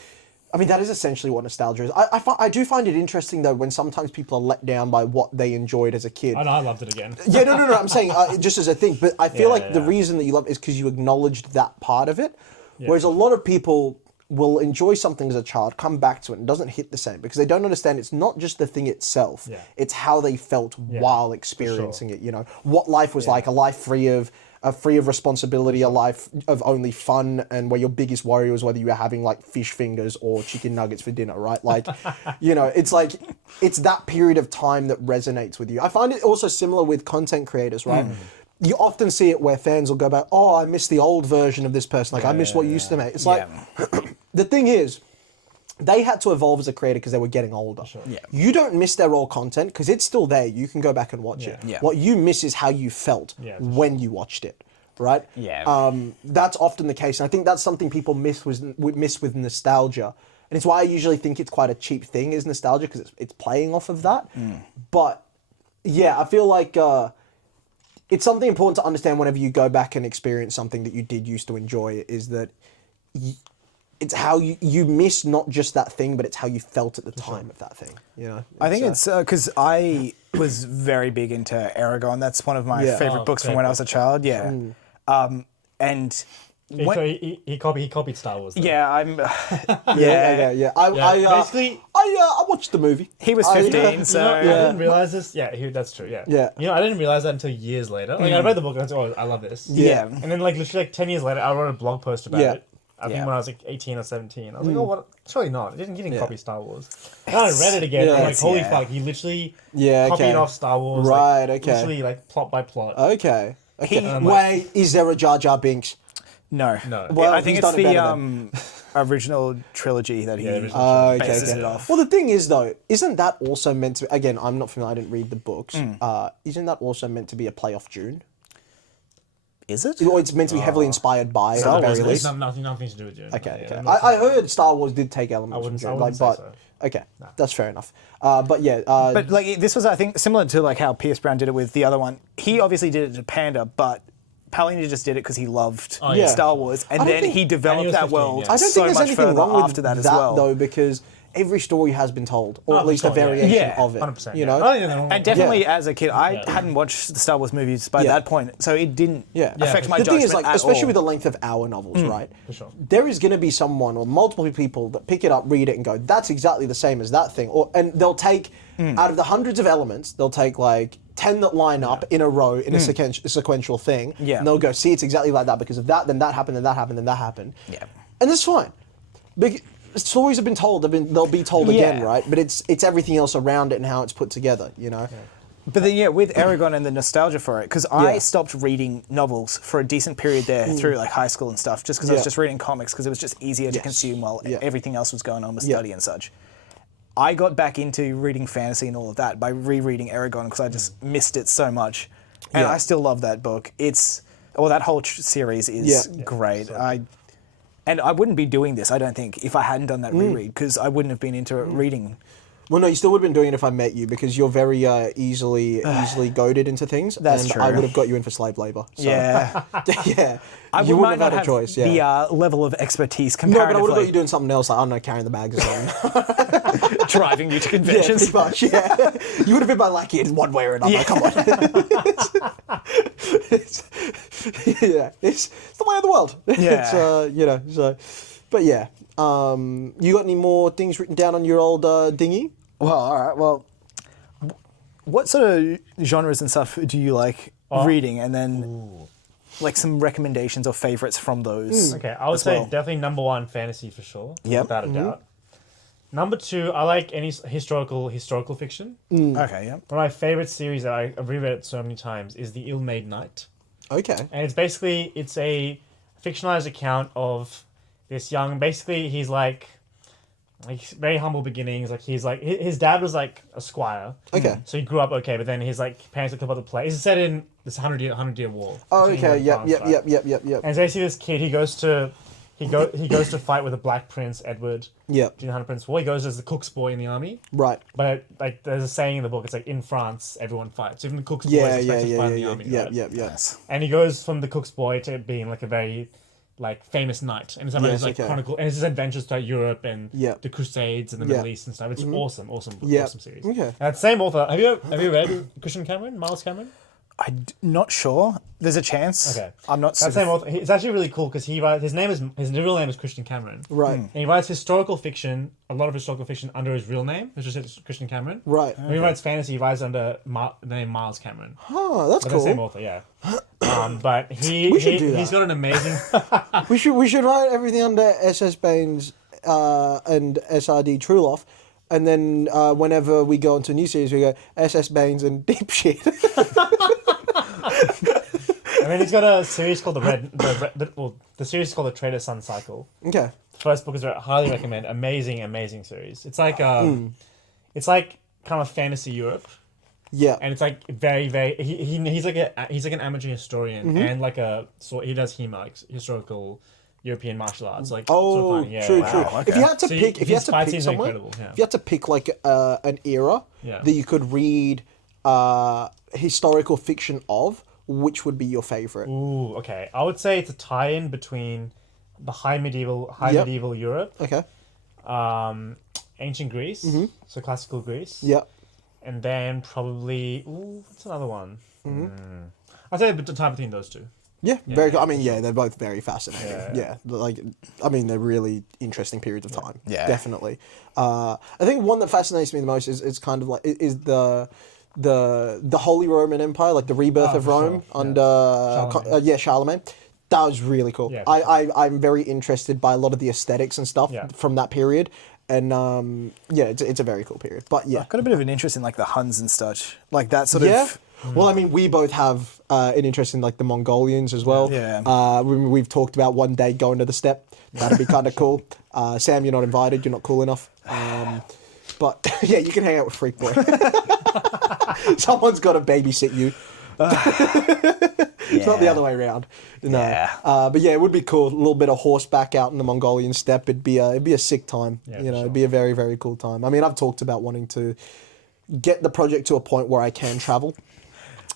that is essentially what nostalgia is. I do find it interesting though when sometimes people are let down by what they enjoyed as a kid. I know, I loved it again. Yeah, no. I'm saying just as a thing, but I feel Yeah, like the yeah. reason that you love it is because you acknowledged that part of it. Yeah. Whereas a lot of people will enjoy something as a child, come back to it, and it doesn't hit the same because they don't understand it's not just the thing itself; Yeah. it's how they felt while experiencing it. What life was like—a life free of responsibility, a life of only fun, and where your biggest worry was whether you were having like fish fingers or chicken nuggets for dinner, right? Like, it's that period of time that resonates with you. I find it also similar with content creators, right? You often see it where fans will go back, oh, I miss the old version of this person. Like, I miss what you used to make. It's like, the thing is, they had to evolve as a creator because they were getting older. Yeah. You don't miss their old content because it's still there. You can go back and watch it. Yeah. What you miss is how you felt Yeah, for when you watched it, right? Yeah. That's often the case. And I think that's something people miss with nostalgia. And it's why I usually think it's quite a cheap thing is nostalgia because it's playing off of that. But yeah, I feel like it's something important to understand whenever you go back and experience something that you did used to enjoy is that it's how you miss not just that thing, but it's how you felt at the time of that thing. I think it's because I was very big into Aragon. That's one of my Yeah. favorite Oh, books from great when I was a book. child. Yeah. And He copied Star Wars. Though. yeah, I'm. Yeah. Basically, I watched the movie. He was 15, so I didn't realize this. Yeah, that's true. Yeah. Yeah. I didn't realize that until years later. Like I read the book and I was like, oh, I love this. Yeah. And then like literally like 10 years later, I wrote a blog post about Yeah. it. I think Yeah. when I was like 18 or 17. I was like, oh, what? Surely not. He didn't copy Star Wars. And I read it again. Yeah. I'm like, holy Yeah. fuck, he literally Yeah, copied okay. off Star Wars. Right, like, okay. Literally like plot by plot. Okay. I'm like- Wait, is there a Jar Jar Binks? no. No. Well, I think he's it's done it the better original trilogy that he the original bases okay. it off. Well, the thing is, though, isn't that also meant to? Again, I'm not familiar. I didn't read the books. Mm. Isn't that also meant to be a play off Dune? Is it? Or it's meant to be heavily inspired by, at the very It's least. nothing to do with Dune. Okay. Yeah, Okay. I'm not I saying- heard Star Wars did take elements from I Dune, wouldn't like, say but so. okay, that's fair enough. But yeah. But like this was, I think, similar to like how Pierce Brown did it with the other one. He obviously did it to pander, but Palahniuk just did it because he loved yeah. Star Wars, and I don't then think- he And developed he was that 15, world yeah. I don't so think there's much anything further wrong with after that as that well. though, because every story has been told, or at for least a sure, yeah. variation Yeah, of it. 100%. You yeah. know, I don't think they're And definitely Yeah. as a kid, I hadn't watched the Star Wars movies by that point, so it didn't Yeah. affect my the judgment thing is, like, at especially all. with the length of our novels, right? For sure. There is going to be someone or multiple people that pick it up, read it, and go, "That's exactly the same as that thing." And they'll take out of the hundreds of elements, they'll take like 10 that line up in a row in a sequential thing. Yeah. And they'll go, "See, it's exactly like that because of that. Then that happened. Then that happened. Then that happened." Yeah. And that's fine. Stories have been told. They'll be told again, Yeah. right? But it's everything else around it and how it's put together. You know. But then, yeah, with Aragon and the nostalgia for it, because I Yeah. stopped reading novels for a decent period there through like high school and stuff, just because I was Yeah. just reading comics because it was just easier to Yes. consume while Yeah. everything else was going on with Yeah. study and such. I got back into reading fantasy and all of that by rereading Aragon because I just missed it so much, and Yeah. I still love that book. That whole series is Yeah. great. And I wouldn't be doing this, I don't think, if I hadn't done that reread because I wouldn't have been into reading. Well, no, you still would have been doing it if I met you because you're very easily goaded into things. That's and true. I would have got you in for slave labor. So. Yeah. Yeah. You wouldn't might not had a choice. Yeah. the level of expertise No, comparatively. but I would have got you doing something else, like, I don't know, carrying the bags or something. driving you to Yeah, conventions. pretty much, yeah. You would have been my lucky in one way or another, Yeah. come on. It's the way of the world. Yeah. It's, so, but yeah. You got any more things written down on your old dinghy? Well, all right. Well, what sort of genres and stuff do you like reading? And then, like, some recommendations or favorites from those. Okay, I would as say well. definitely number one, fantasy for sure. Yep. Without a doubt. Number two, I like any historical fiction. Okay, yeah. One of my favorite series that I've reread it so many times is The Ill-Made Knight. Okay. And it's a fictionalized account of this young, basically he's like very humble beginnings. Like his dad was like a squire. Okay. So he grew up okay, but then his like parents took up the place. It's set in this 100-year war. Oh, between okay. England and France, right? Yep. And so you see this kid, he goes to fight with the Black Prince, Edward. Yep. During the Hundred Prince War, he goes as the cook's boy in the army. Right. But like there's a saying in the book, it's like in France everyone fights. Even the cook's boy Yeah, is expected to fight in the army. Right? Yes. And he goes from the cook's boy to being like a very like famous knight, and it's about his like chronicle and his adventures throughout Europe and the Crusades and the Middle East and stuff. It's awesome series. Okay. And that same author, have you read Christian Cameron, Miles Cameron? I'm not sure. There's a chance. Okay. I'm not That same author. It's actually really cool because his real name is Christian Cameron. Right. And he writes historical fiction, a lot of historical fiction under his real name, which is Christian Cameron. Right. When he writes fantasy, he writes under the name Miles Cameron. Oh, that's But cool. the same author, yeah. But We should do he's that. got an amazing. We should write everything under SS Baines and SRD Truloff, and then whenever we go into a new series, we go SS Baines and Deep Shit. I mean, he's got a series called the series is called the Trader Sun Cycle. Okay. The first book is highly recommend. Amazing series. It's like it's like kind of fantasy Europe. Yeah. And it's like very he's like an amateur historian and like he does HEMA, like historical European martial arts, like Oh, true. okay. If you had to So pick, his fight scenes are somewhere, incredible, yeah. if you had to pick like an era Yeah. that you could read historical fiction of, which would be your favorite? Ooh, okay. I would say it's a tie-in between the high medieval Europe, Okay. ancient Greece, so classical Greece, Yeah. and then probably what's another one? I'd say the tie between those two. Yeah, very good. I mean, yeah, they're both very fascinating. Yeah. Like, I mean, they're really interesting periods of time. Yeah. Definitely. I think one that fascinates me the most is kind of like is the Holy Roman Empire, like the rebirth of for Rome sure. under Charlemagne. That was really cool. Yeah, for I'm very interested by a lot of the aesthetics and stuff from that period. And it's a very cool period. But yeah. I've got a bit of an interest in like the Huns and such, like that sort Yeah. of. Well, I mean, we both have an interest in like the Mongolians as well. Yeah. We've talked about one day going to the steppe. That'd be kind of cool. Sam, you're not invited. You're not cool enough. But yeah, you can hang out with Freak Boy. Someone's got to babysit you. It's not the other way around. No. Yeah. But yeah, it would be cool. A little bit of horseback out in the Mongolian steppe. It'd be a sick time. Yeah, you for know, sure. it'd be a very, very cool time. I mean, I've talked about wanting to get the project to a point where I can travel.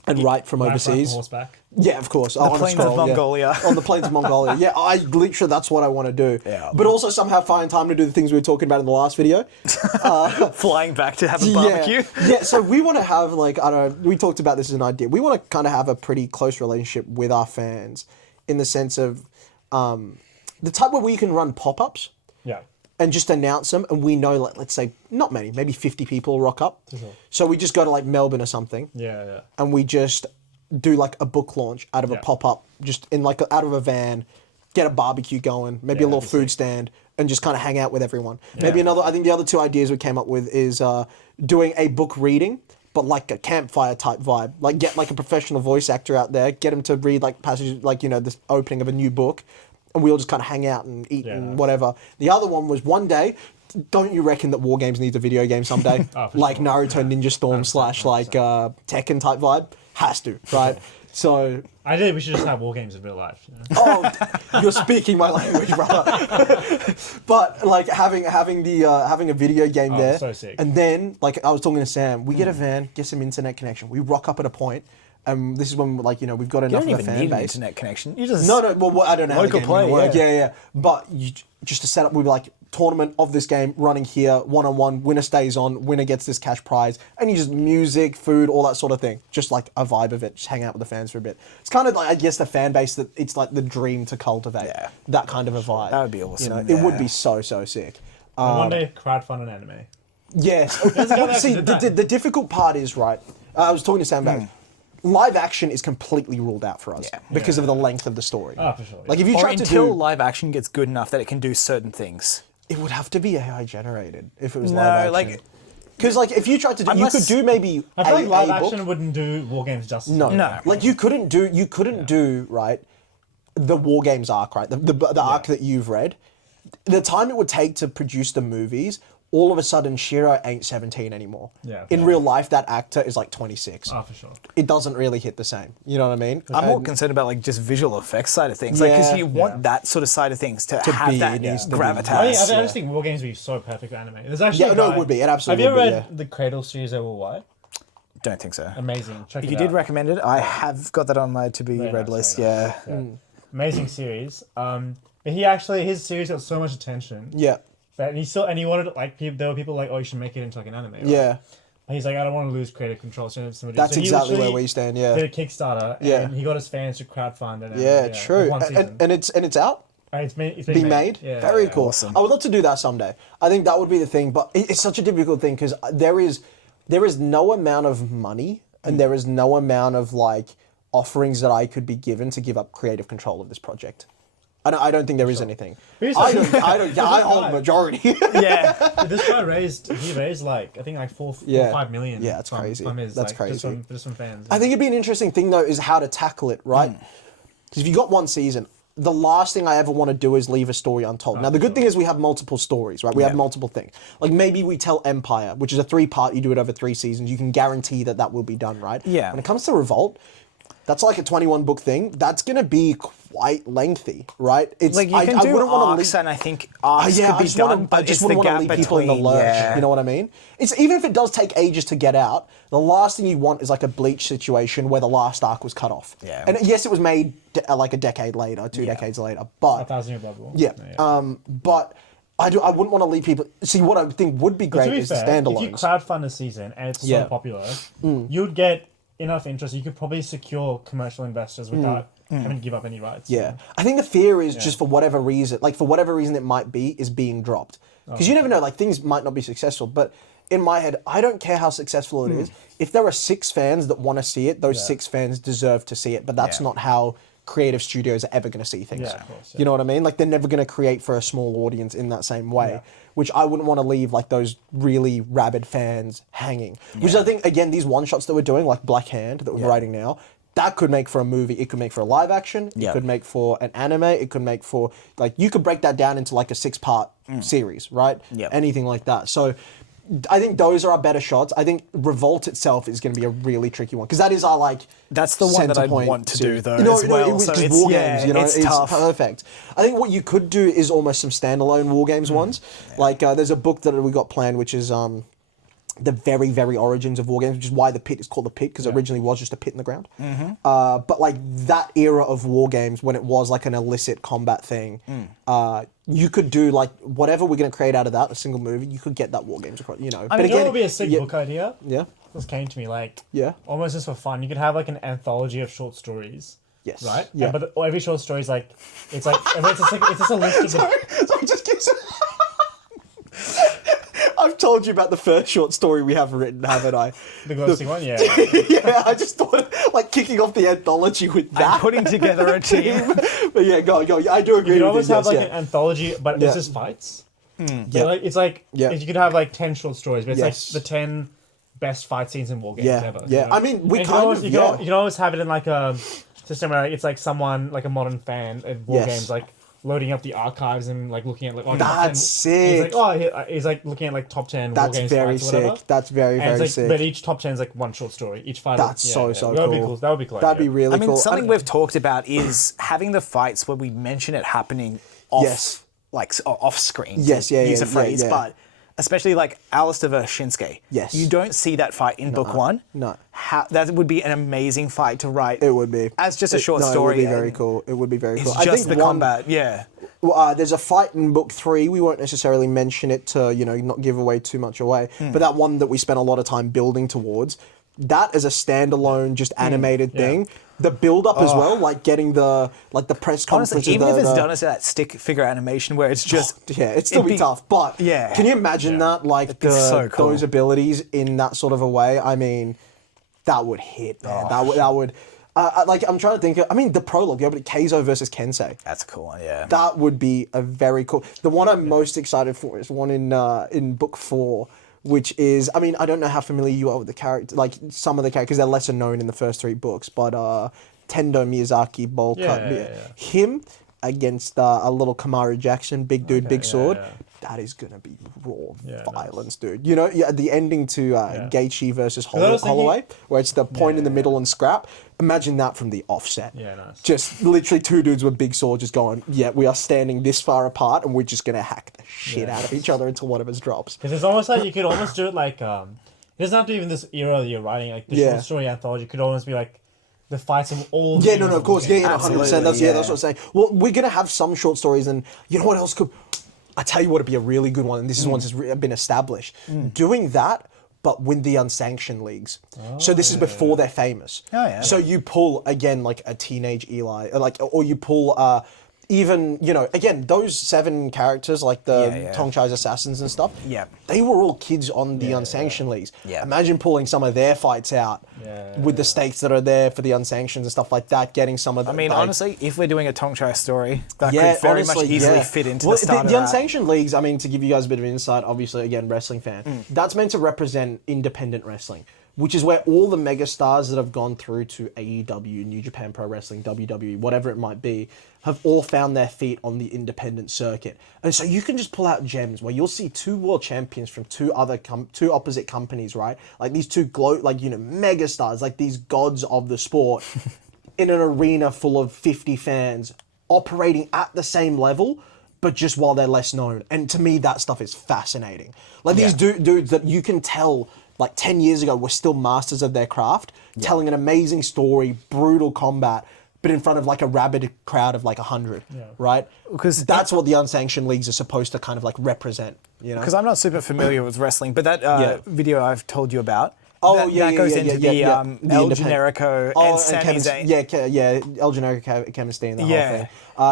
and write from Ride overseas. horseback. Yeah, of course. The plains of Mongolia. On the plains of Mongolia. Yeah, I literally, that's what I want to do. Yeah. But also somehow find time to do the things we were talking about in the last video. Flying back to have a barbecue. Yeah, so we want to have, like, I don't know, we talked about this as an idea. We want to kind of have a pretty close relationship with our fans in the sense of the type where we can run pop-ups. Yeah. And just announce them, and we know, like, let's say, not many, maybe 50 people rock up. Sure. So we just go to, like, Melbourne or something. Yeah. And we just do, like, a book launch out of a pop-up, just in, like, out of a van, get a barbecue going, maybe a little food stand, and just kind of hang out with everyone. Maybe I think the other two ideas we came up with is doing a book reading, but like a campfire type vibe. Like, get, like, a professional voice actor out there, get him to read, like, passages, like, you know, this opening of a new book, and we all just kind of hang out and eat and whatever. The other one was one day, don't you reckon that War Games needs a video game someday? Like sure. Naruto Ninja Storm / like Tekken type vibe? Has to, right? So... I think we should just have war games in real life. You know? Oh, you're speaking my language, brother. But like having a video game there, so sick. and then like I was talking to Sam, we get a van, get some internet connection, we rock up at a point, and this is when, like, you know, we've got enough You don't of a even fan need an base. internet connection. You just No, well, I don't know how the Local game play, work. yeah. Yeah. But you, just to set up, we were like, tournament of this game running here, 1-on-1, winner stays on, winner gets this cash prize, and you just music, food, all that sort of thing. Just like a vibe of it, just hang out with the fans for a bit. It's kind of like, I guess, the fan base that it's like the dream to cultivate. Yeah. That kind of a vibe. That would be awesome, You know, it would yeah. be so sick. And one day, crowdfund an anime. Yes. There's a guy that See, did that. the difficult part is, right, I was talking to Sam about it. Live action is completely ruled out for us because of the length of the story. Oh, for sure. Like, if you or try to until do... live action gets good enough that it can do certain things. It would have to be AI generated if it was No, live action. like- Because, like, if you tried to do... Unless- you could do maybe I feel like live a book. action wouldn't do war games justice. No. No. Like, you couldn't do, right, the War Games arc, right? The arc that you've read. The time it would take to produce the movies, all of a sudden, Shiro ain't 17 anymore. Yeah, In for real life, that actor is like 26. Oh, for sure. It doesn't really hit the same. You know what I mean? I'm more And- concerned about like just visual effects side of things, like because Yeah. you want that sort of side of things to have be- that it needs to be. gravitas. I just think war games would be so perfect for anime. There's actually Yeah, a no, guy- it would be. It absolutely Have you would ever be, read the Cradle series over White? Don't think so. Amazing. Check it You out. did recommend it. I have got that on my to be Very read nice, list. very Yeah. nice. Yeah. Amazing series. But his series got so much attention. Yeah. But he wanted like there were people like, oh, you should make it into like an anime. Right? Yeah. And he's like, I don't want to lose creative control. So That's he exactly literally where we stand, yeah. Did a Kickstarter. Yeah. And he got his fans to crowdfund it. Yeah, true. like one season. And it's out? It's been Made? Yeah, Very yeah. cool. Awesome. I would love to do that someday. I think that would be the thing, but it's such a difficult thing because there is no amount of money and there is no amount of like offerings that I could be given to give up creative control of this project. I don't think there is anything. Who's I that? don't. I hold majority. Yeah. This guy raised like I think like 4 or 5 million. Yeah, that's crazy. From his, That's like, crazy. Just from fans. I think it'd be an interesting thing though is how to tackle it, right? Because if you got one season, the last thing I ever want to do is leave a story untold. Now the good thing is we have multiple stories, right? We have multiple things. Like maybe we tell Empire, which is a 3-part. You do it over 3 seasons. You can guarantee that will be done, right? Yeah. When it comes to Revolt, that's like a 21 book thing. That's gonna be quite lengthy, right? It's Like you can do wouldn't wanna arcs, leave- and I think arcs yeah, could be done, but I just it's wouldn't the want to gap leave people in the between. lurch. Yeah. You know what I mean? It's even if it does take ages to get out, the last thing you want is like a Bleach situation where the last arc was cut off. Yeah. And yes, it was made like a decade later, 2 decades later, but 1,000 Year Blood War. yeah. But I wouldn't want to leave people. See, what I think would be But to great be is the fair, if you standalones. crowdfund a season and it's Yeah. so popular, you'd get enough interest. You could probably secure commercial investors without having to give up any rights. Yeah. I think the fear is just for whatever reason it might be, is being dropped. Because you never know, like things might not be successful, but in my head, I don't care how successful it is. If there are 6 fans that want to see it, those 6 fans deserve to see it, but that's not how creative studios are ever going to see things. Yeah, of course, yeah. You know what I mean? Like they're never going to create for a small audience in that same way, which I wouldn't want to leave like those really rabid fans hanging. Which I think, again, these one-shots that we're doing, like Black Hand that we're writing now, that could make for a movie. It could make for a live action. It could make for an anime. It could make for, like, you could break that down into like a 6-part series, right? Yep. Anything like that. So I think those are our better shots. I think Revolt itself is going to be a really tricky one because that is our like. That's the one that center I'd point want to series. do though. You know, as well. it was So just it's, war yeah, games. You know, it's tough. perfect. I think what you could do is almost some standalone war games ones. Like there's a book that we got planned, which is the very, very origins of war games, which is why the pit is called the pit, because it originally was just a pit in the ground. But like that era of war games, when it was like an illicit combat thing, you could do like whatever we're going to create out of that, a single movie, you could get that war games across, you know. I mean, it would be a sick book idea. Yeah. This came to me like Yeah. almost just for fun. You could have like an anthology of short stories. Yes. Right? Yeah. But every short story is like it's just a list of So I'm just kidding. I've told you about the first short story we have written, haven't I? the ghosting one, yeah. Yeah, I just thought like kicking off the anthology with that. And putting together a team. But yeah, go. I do agree You could with always you. have Yes, like an anthology, but it's just fights. Yeah. Like, it's like Yeah. you could have like 10 short stories, but it's Yes. like the 10 best fight scenes in war games Yeah, ever. yeah. You know? I mean, we And kind of, you can always have it in like a system where it's like someone, like a modern fan of war Yes. games, like loading up the archives and like looking at like top That's 10. He's sick. like, he's like looking at like top 10 war That's games very fights or whatever. sick. That's very, And very it's like, sick. but each top 10 is like one short story. Each fight. That's so That would be cool. cool. That would be cool. That'd be really I mean, cool. something we've talked about is having the fights where we mention it happening off, Yes. like off screen. Yes, yeah, use yeah, a phrase, yeah. but especially like Alistair versus Shinsuke. Yes. You don't see that fight in book one. No. That would be an amazing fight to write. It would be. As just a short no, story. It would be very cool. It would be very It's cool. just the combat, yeah. There's a fight in book 3. We won't necessarily mention it to, not give away too much away. But that one that we spent a lot of time building towards, that is a standalone, just animated thing. The build up as well, like getting the press conference. Honestly, even if it's done as that stick figure animation where it's just it'd still be tough. But yeah. Can you imagine that? Like so cool. those abilities in that sort of a way. I mean, that would hit, man. That would. Like I'm trying to think. I mean, the prologue, but Keizo versus Kensei. That's a cool one, yeah. That would be a very cool. The one I'm most excited for is one in book 4, which is, I mean, I don't know how familiar you are with the character, like some of the characters, they're lesser known in the first 3 books, but Tendo Miyazaki, bowl cut, him against a little Kamaru Jackson, big dude, big sword. That is gonna be raw violence, dude. The ending to Geichi versus Holloway, where it's the point in the middle and scrap. Imagine that from the offset. Yeah, nice. Just literally 2 dudes with big swords just going, we are standing this far apart and we're just gonna hack the shit out of each other until whatever's drops. Because it's almost like you could almost do it like it doesn't have to be even this era that you're writing. Like the short story anthology could almost be like the fights of all. Yeah, no, of course, 100%. That's yeah. that's what I'm saying. Well, we're gonna have some short stories, and you know what else could? I tell you what would be a really good one, and this is one that's been established. Doing that, but with the unsanctioned leagues. So this is before they're famous. Oh, yeah. So you pull again like a teenage Eli, or you pull even again those 7 characters like the Tongchai's assassins and stuff. Yeah. They were all kids on the unsanctioned leagues. Yeah. Imagine pulling some of their fights out with the stakes that are there for the unsanctioned and stuff like that. Getting some of the. I mean, honestly, if we're doing a Tongchai story, that Yeah, could very honestly, much easily yeah. fit into Well, the start of the that. unsanctioned leagues, I mean, to give you guys a bit of insight, obviously, again, wrestling fan, that's meant to represent independent wrestling, which is where all the megastars that have gone through to AEW, New Japan Pro Wrestling, WWE, whatever it might be, have all found their feet on the independent circuit. And so you can just pull out gems where you'll see 2 world champions from 2 opposite companies, right? Like these 2 megastars, like these gods of the sport in an arena full of 50 fans operating at the same level, but just while they're less known. And to me, that stuff is fascinating. Like these dudes that you can tell like 10 years ago were still masters of their craft, telling an amazing story, brutal combat, but in front of like a rabid crowd of like 100, right? Because that's what the unsanctioned leagues are supposed to kind of like represent, Because I'm not super familiar with wrestling, but that video I've told you about, that goes into the El Generico and Sami Zayn. El Generico, Kevin Steen, the whole thing.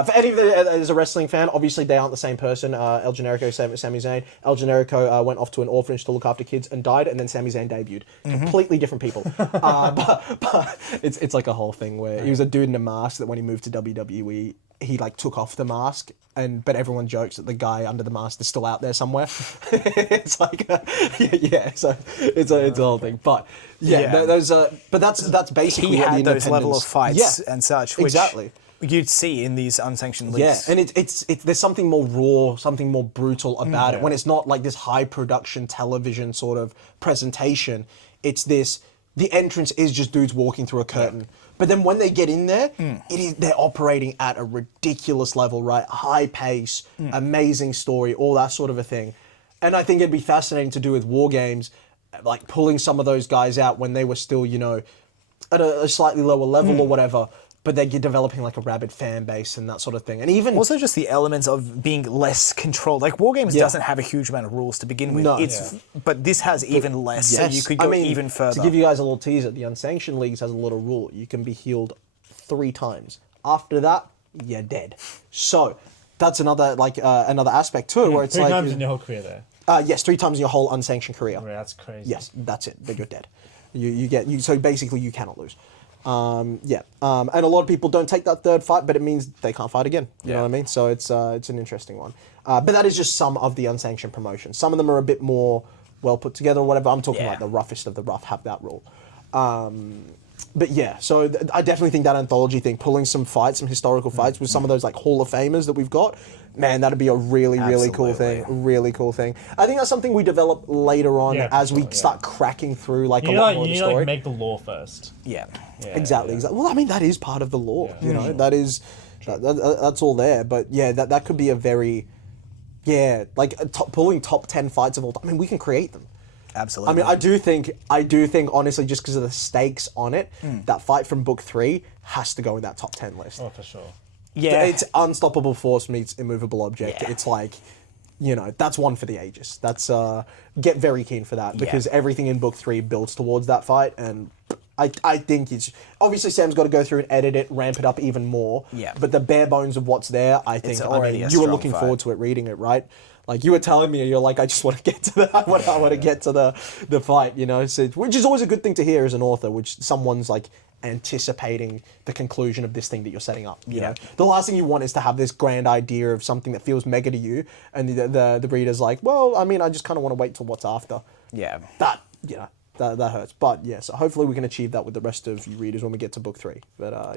For any of as a wrestling fan, obviously they aren't the same person. El Generico, Sami Zayn. El Generico went off to an orphanage to look after kids and died, and then Sami Zayn debuted. Completely different people. But it's like a whole thing where he was a dude in a mask that when he moved to WWE, he like took off the mask, but everyone jokes that the guy under the mask is still out there somewhere. It's like, so it's a whole thing. But but that's basically he what had the those level of fights and such, which exactly. you'd see in these unsanctioned leagues. Yeah, and it's there's something more raw, something more brutal about it. When it's not like this high production television sort of presentation, it's the entrance is just dudes walking through a curtain. But then when they get in there, they're operating at a ridiculous level, right? High pace, amazing story, all that sort of a thing. And I think it'd be fascinating to do with war games. like pulling some of those guys out when they were still, at a slightly lower level or whatever. But they're developing like a rabid fan base and that sort of thing. And even also just the elements of being less controlled. Like Wargames doesn't have a huge amount of rules to begin with. No. But this has even less, so you could go even further. To give you guys a little teaser, the Unsanctioned Leagues has a little rule. You can be healed 3 times. After that, you're dead. So that's another another aspect to it where it's 3 like times in your whole career there. yes, 3 times in your whole unsanctioned career. Right, that's crazy. Yes, that's it. Then you're dead. So basically you cannot lose. And a lot of people don't take that third fight, but it means they can't fight again. You know what I mean? So it's an interesting one. But that is just some of the unsanctioned promotions. Some of them are a bit more well put together or whatever. I'm talking like the roughest of the rough have that rule. But yeah, so I definitely think that anthology thing, pulling some fights, some historical fights with some of those like Hall of Famers that we've got, man, that'd be a really, really cool thing. Really cool thing. I think that's something we develop later on as we start cracking through like a lot more of the story. You need to make the law first. Yeah. Exactly. Well, I mean, that is part of the law. You know, that is that's all there. But yeah, that could be a very pulling top 10 fights of all time. I mean, we can create them. Absolutely. I mean, I do think, honestly, just because of the stakes on it, that fight from Book 3 has to go in that top 10 list. Oh, for sure. Yeah. It's Unstoppable Force meets Immovable Object. Yeah. It's like, that's one for the ages. That's, get very keen for that, because everything in Book 3 builds towards that fight, and I think it's... Obviously, Sam's got to go through and edit it, ramp it up even more. Yeah. But the bare bones of what's there, I think... you were looking forward to it, reading it, right? Like, you were telling me, you're like, I just want to get to that. I want to get to the fight, So, which is always a good thing to hear as an author, which someone's, like, anticipating the conclusion of this thing that you're setting up. You know? The last thing you want is to have this grand idea of something that feels mega to you, and the reader's like, well, I mean, I just kind of want to wait till what's after. Yeah. That hurts. But, yeah, so hopefully we can achieve that with the rest of you readers when we get to Book 3. But,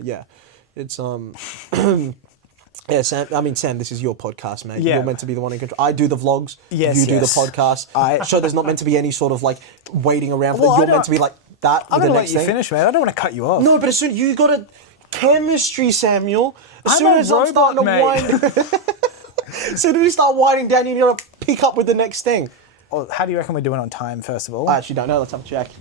it's... Yeah, Sam, this is your podcast, mate. Yeah. You're meant to be the one in control. I do the vlogs. Yes, you do the podcast. So there's not meant to be any sort of like waiting around. You're meant to be like that. I'm going to let you finish, man. I don't want to cut you off. No, but as soon you got a chemistry, Samuel. As I'm starting to wind, as soon as we start winding down, you got to pick up with the next thing. Well, how do you reckon we're doing on time? First of all, I actually don't know. Let's have a check.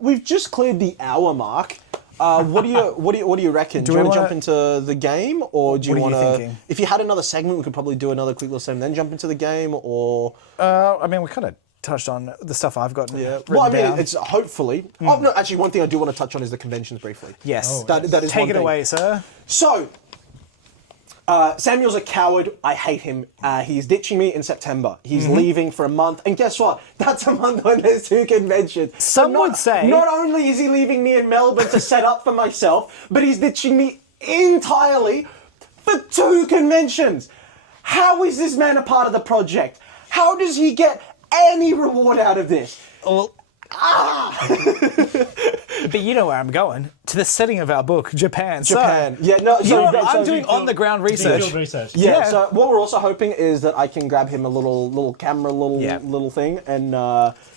We've just cleared the hour mark. What do you reckon? Do you want to jump into the game, or do you want to? If you had another segment, we could probably do another quick little segment, then jump into the game, or. I mean, we kind of touched on the stuff I've got. Yeah. Well, I mean, down. It's hopefully. Oh no, actually, one thing I do want to touch on is the conventions briefly. Yes, that is take one it thing. away, sir. So. Samuel's a coward. I hate him. He's ditching me in September. He's leaving for a month. And guess what? That's a month when there's 2 conventions. Some would say... Not only is he leaving me in Melbourne to set up for myself, but he's ditching me entirely for 2 conventions. How is this man a part of the project? How does he get any reward out of this? Well... But you know where I'm going. To the setting of our book, Japan. Japan. I'm doing on-the-ground research. Yeah, so what we're also hoping is that I can grab him a little camera, little thing, and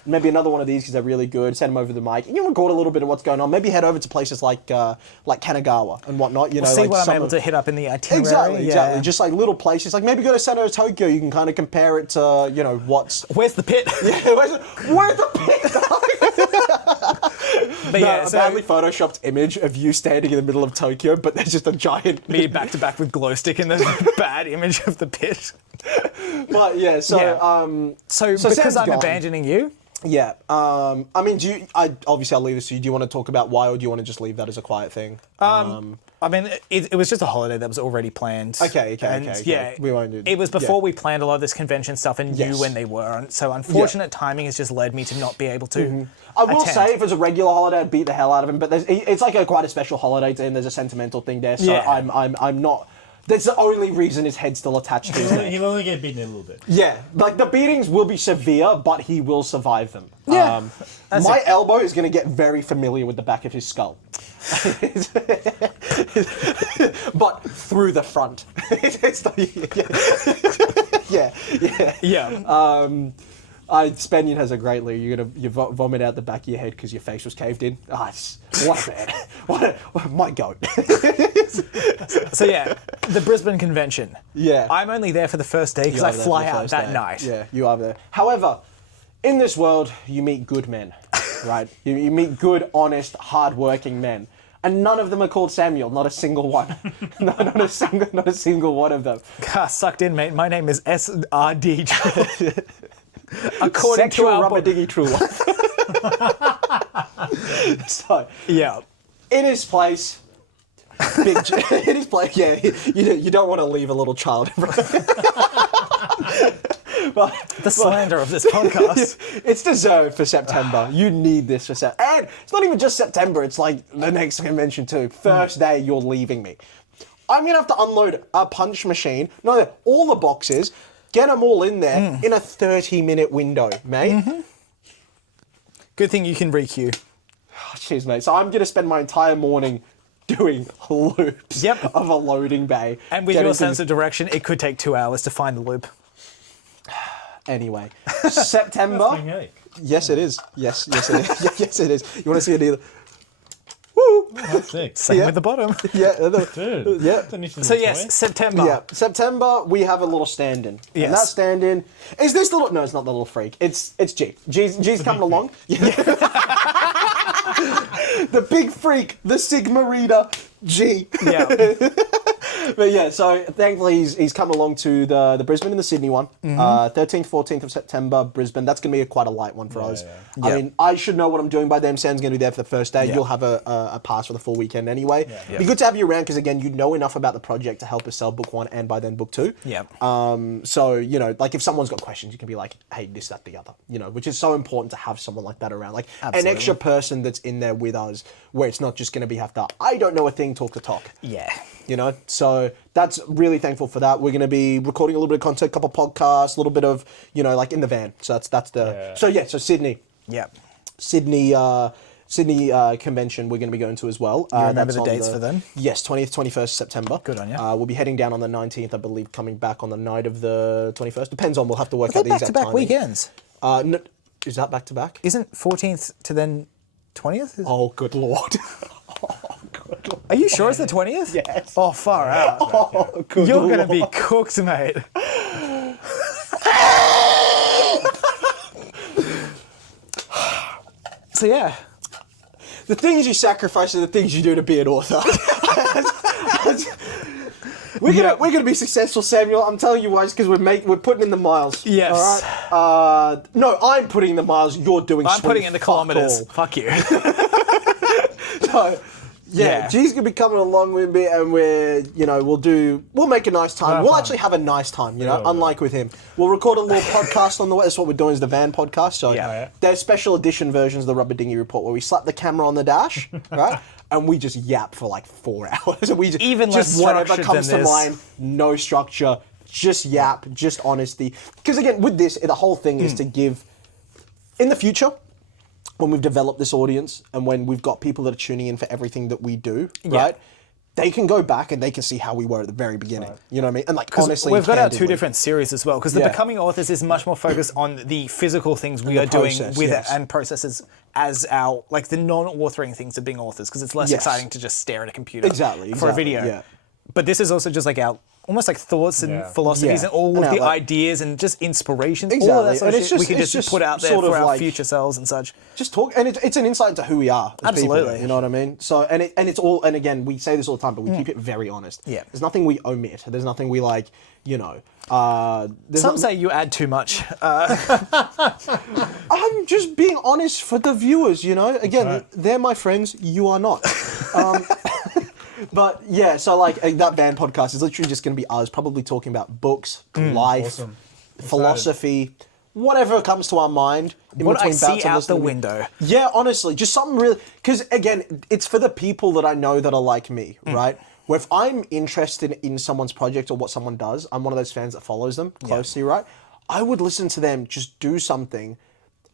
maybe another one of these because they're really good, send him over the mic. You record a little bit of what's going on. Maybe head over to places like Kanagawa and whatnot. See what I'm able to hit up in the itinerary. Exactly. Just like little places. Like maybe go to Center of Tokyo. You can kind of compare it to, what's... Where's the pit? Where's the pit? But a badly photoshopped image of you standing in the middle of Tokyo, but there's just a giant... Me back to back with glow stick and the bad image of the pit. But yeah, so because Sam's I'm gone. abandoning you? Yeah. I mean, obviously I'll leave this to you. Do you want to talk about why, or do you want to just leave that as a quiet thing? I mean, it was just a holiday that was already planned. Okay. Yeah, we won't do. It was before we planned a lot of this convention stuff and knew when they were. And so unfortunate timing has just led me to not be able to. I will say, if it's a regular holiday, I'd beat the hell out of him. But it's like quite a special holiday to him. There's a sentimental thing there. So I'm not. That's the only reason his head's still attached to his neck. He'll only get beaten a little bit. Yeah, like the beatings will be severe, but he will survive them. Yeah, my elbow is going to get very familiar with the back of his skull. But through the front. Yeah. Spaniard has a great lead. You vomit out the back of your head because your face was caved in. What a man. What my goat. So yeah, the Brisbane convention. Yeah. I'm only there for the first day because I fly out that night. Yeah, you are there. However, in this world, you meet good men, right? You meet good, honest, hard-working men. And none of them are called Samuel. Not a single one. Not a single one of them. Sucked in, mate. My name is SRD. According to Sexual our Rubber book. Dinghy True Love. So, Yeah. in his place, in his place, yeah, you don't want to leave a little child. The slander of this podcast. It's deserved for September. You need this for September. And it's not even just September, it's like the next convention too. First day you're leaving me. I'm going to have to unload a punch machine, all the boxes, get them all in there in a 30-minute window, mate. Good thing you can requeue. Oh, cheers, mate. So I'm going to spend my entire morning doing loops of a loading bay. And with your sense of direction, it could take 2 hours to find the loop. Anyway, September. Magnetic. Yes, it is. Yes, it is. Yes, it is. You want to see it either? Woo! That's sick. Same with the bottom. Yeah. Dude. Yeah. So yes, September. Yeah, September we have a little stand-in. Yes. And that stand-in is this little. No, it's not the little freak. It's G. G's coming along. Yeah. The big freak, the Sigma Reader, G. Yeah. But yeah, so thankfully he's come along to the Brisbane and the Sydney one. 13th, 14th of September, Brisbane. That's going to be quite a light one for us. Yeah. I mean, I should know what I'm doing by then. Sam's going to be there for the first day. Yeah. You'll have a pass for the full weekend anyway. Yeah. Be good to have you around because, again, you know enough about the project to help us sell book one and by then book two. Yeah. So, you know, like if someone's got questions, you can be like, hey, this, that, the other, you know, which is so important to have someone like that around. Like Absolutely. an extra person that's in there with us where it's not just going to be I don't know a thing, talk the talk. Yeah. You know, so that's really thankful for that. We're going to be recording a little bit of content, a couple podcasts, a little bit of, you know, like in the van. So that's the, so Sydney. Yeah. Sydney convention we're going to be going to as well. You remember That's the on dates for them? Yes, 20th, 21st September. Good on you. We'll be heading down on the 19th, I believe, coming back on the night of the 21st. Depends on, we'll have to work Are out they the exact back-to-back timing. weekends? No, is that back to back? Isn't 14th to then 20th? Oh, good lord. Are you sure it's the 20th? Yes. Oh, far out. Oh, good You're going to lord. be cooked, mate. So, yeah. The things you sacrifice are the things you do to be an author. We're gonna be successful, Samuel. I'm telling you why, because we're putting in the miles. Yes. All right. No, I'm putting in the miles. You're doing. I'm putting in the fuck kilometers. all. Fuck you. So, yeah, G's gonna be coming along with me, and we'll make a nice time. We'll actually have a nice time, you know. Unlike with him, we'll record a little podcast on the way. That's what we're doing, is the van podcast. So there's special edition versions of the Rubber Dinghy Report where we slap the camera on the dash, right, and we just yap for like 4 hours. And we just Even less just whatever structured comes than to this. mind, no structure, just yap, just honesty. Because again, with this, the whole thing is to give in the future, when we've developed this audience and when we've got people that are tuning in for everything that we do, right? They can go back and they can see how we were at the very beginning. You know what I mean? And like, honestly, we've got our candidly. two different series as well, because the Becoming Authors is much more focused on the physical things we are doing process, with yes. it and processes as our, like the non-authoring things of being authors, because it's less Yes. exciting to just stare at a computer Exactly, for a video. yeah. But this is also just like our almost like thoughts and philosophies Yeah. and all And of the like- ideas and just inspirations, all of Exactly. that sort And of it's shit we just- can it's just just put out there sort for of our like- future selves and such. Just talk, and it's an insight into who we are as Absolutely. people. You know what I mean? So, and it's all, and again, we say this all the time, but we keep it very honest. Yeah. There's nothing we omit. There's nothing we like, you know. Some say you add too much. I'm just being honest for the viewers, you know? Again, they're my friends, you are not. But yeah, so like that band podcast is literally just going to be us probably talking about books, life, Awesome. philosophy, whatever comes to our mind. In What I between see bouts of out listening the to- window. Yeah, honestly, just something really, because again, it's for the people that I know that are like me, right? Where if I'm interested in someone's project or what someone does, I'm one of those fans that follows them closely, right? I would listen to them just do something,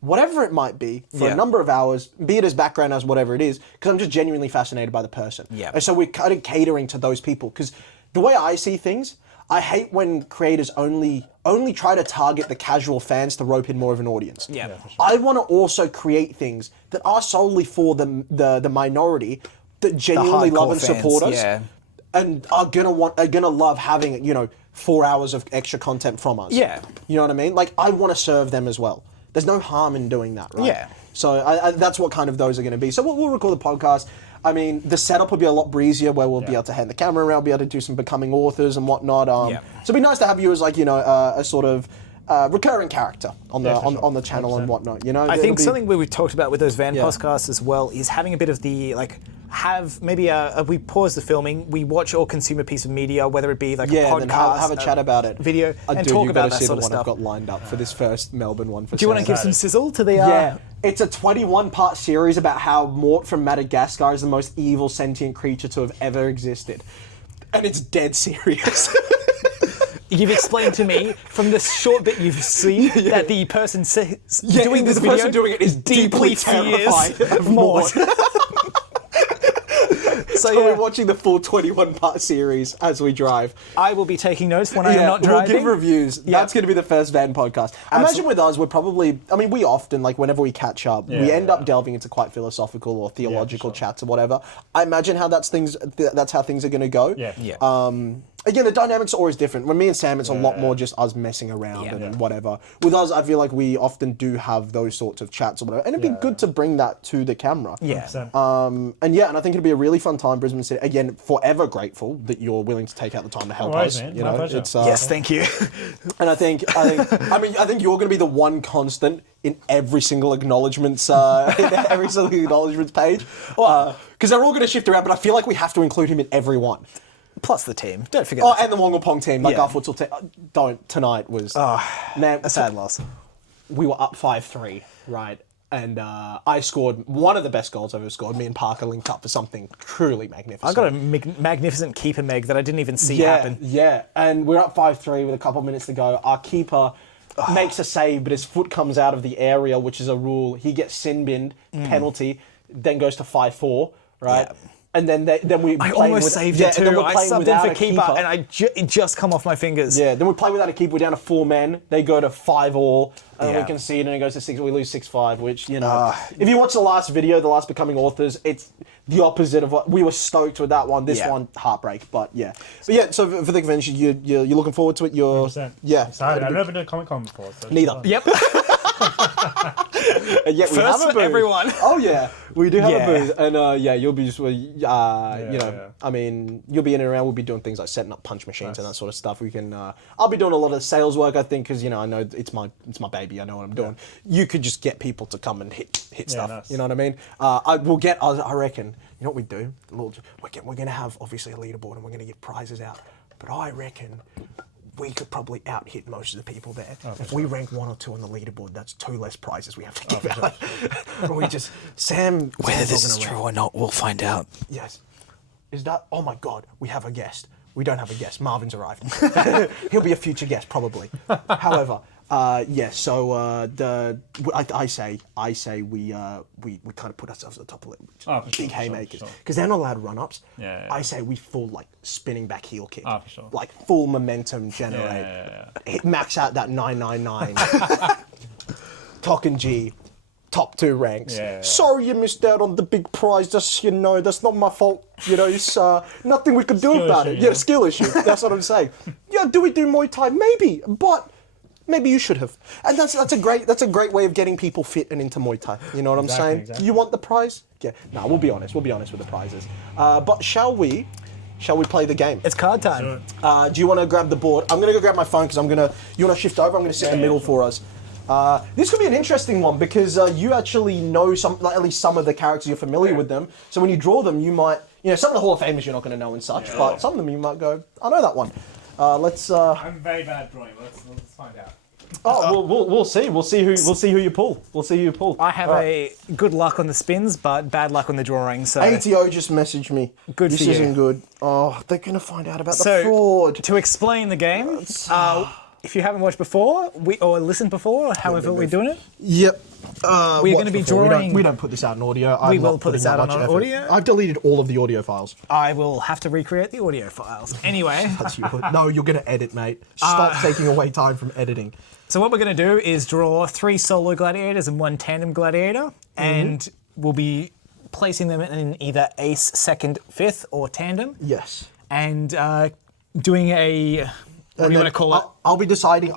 whatever it might be, for a number of hours, be it as background as whatever it is, because I'm just genuinely fascinated by the person. Yeah. And so we're kind of catering to those people, because the way I see things, I hate when creators only try to target the casual fans to rope in more of an audience. Yeah, for sure. I want to also create things that are solely for the minority that genuinely love hardcore and support fans, us, yeah. and are gonna love having 4 hours of extra content from us. Yeah. You know what I mean? Like, I want to serve them as well. there's no harm in doing that, right? Yeah. So that's what kind of those are going to be. So we'll record the podcast. I mean, the setup will be a lot breezier where we'll be able to hand the camera around, be able to do some becoming authors and whatnot. So it'd be nice to have you as like, a sort of recurring character on on the channel 100%. And whatnot. I think something we've talked about with those van podcasts as well is having a bit of the have maybe we pause the filming, we watch or consume a piece of media, whether it be like a podcast, then have a chat about it, video, and talk about that sort of stuff. I've got lined up for this first Melbourne one. Do you want to give some sizzle to the? Yeah, it's a 21-part series about how Mort from Madagascar is the most evil sentient creature to have ever existed, and it's dead serious. You've explained to me from the short bit you've seen that the person doing this video person doing it is deeply terrified of Mort. So we're watching the full 21-part series as we drive. I will be taking notes when I am not driving. We'll give reviews. That's going to be the first van podcast. Imagine with us, we're probably, we often, like whenever we catch up, we end up delving into quite philosophical or theological chats or whatever. I imagine how that's how things are going to go. Again, the dynamics are always different. When me and Sam, it's a lot more just us messing around and whatever. With us, I feel like we often do have those sorts of chats or whatever. And it'd be good to bring that to the camera. And I think it'll be a really fun time, Brisbane City. Again, forever grateful that you're willing to take out the time to help us. Man. You My know, pleasure. it's yes, thank you. And I think you're going to be the one constant in every single acknowledgements, page. Because they're all going to shift around, but I feel like we have to include him in every one. Plus the team. Don't forget. Oh, and the Wollongong team, like our futsal team. Tonight was man, a sad loss. We were up 5-3, right? And I scored one of the best goals I've ever scored. Me and Parker linked up for something truly magnificent. I got a magnificent keeper, Meg, that I didn't even see happen. Yeah, and we're up 5-3 with a couple of minutes to go. Our keeper makes a save, but his foot comes out of the area, which is a rule. He gets sin-binned, penalty, then goes to 5-4, right? Yeah. And then we I almost saved it too. I subbed in for keeper, and it just come off my fingers. Yeah, then we play without a keeper. We're down to 4 men. They go to 5-all, and we concede, and it goes to 6. We lose 6-5, which, if you watch the last video, the last Becoming Authors, it's the opposite of what we were stoked with that one. This one, heartbreak, but yeah. But yeah, so for the convention, you're looking forward to it. You're 100%. Yeah. Excited. I've never been to Comic-Con before. So neither. Yep. And yet we First have a for booth. everyone. Oh yeah, we do have a booth, and you'll be just, I mean, you'll be in and around. We'll be doing things like setting up punch machines and that sort of stuff. We can, I'll be doing a lot of sales work, I think, because I know it's my baby. I know what I'm doing. You could just get people to come and hit stuff. Nice. You know what I mean? I reckon. You know what we do? We're gonna have obviously a leaderboard, and we're gonna give prizes out. But I reckon we could probably out-hit most of the people there. If we rank 1 or 2 on the leaderboard, that's 2 less prizes we have to give out. We just, Sam... Whether this is true or not, we'll find out. Yes. Is that... Oh my God, we have a guest. We don't have a guest. Marvin's arrived. He'll be a future guest, probably. However, so I say we kind of put ourselves at the top of it. Big haymakers. Because they're not allowed run-ups. I say we full, like, spinning back heel kick. For sure. Like, full momentum generate. Hit max out that 999. Talk and G. Top 2 ranks. Sorry you missed out on the big prize. That's not my fault. It's nothing we could do skill about issue, it. Yeah, skill issue. That's what I'm saying. Yeah, do we do Muay Thai? Maybe, but maybe you should have. And that's a great way of getting people fit and into Muay Thai. You know what I'm saying? Exactly. You want the prize? Yeah. No, we'll be honest. We'll be honest with the prizes. But shall we play the game? It's card time. Do you want to grab the board? I'm gonna go grab my phone because you want to shift over? I'm gonna sit in the middle for us. This could be an interesting one because you actually know at least some of the characters. You're familiar with them. So when you draw them, you might, some of the Hall of Famers you're not going to know and such, but some of them you might go, I know that one. I'm very bad at drawing. Let's find out. We'll see. We'll see who you pull. I have a good luck on the spins, but bad luck on the drawing. So ATO just messaged me. Good this for you. Isn't good. Oh, they're going to find out about the fraud. To explain the game. If you haven't watched before, or listened before, however we're doing it. Yep. We're going to be drawing... We don't put this out in audio. We will put this out on audio. I've deleted all of the audio files. I will have to recreate the audio files. Anyway. No, you're going to edit, mate. Stop taking away time from editing. So what we're going to do is draw 3 solo gladiators and 1 tandem gladiator, and we'll be placing them in either ace, second, fifth, or tandem. Yes. And doing a What do you want to call it? I'll be deciding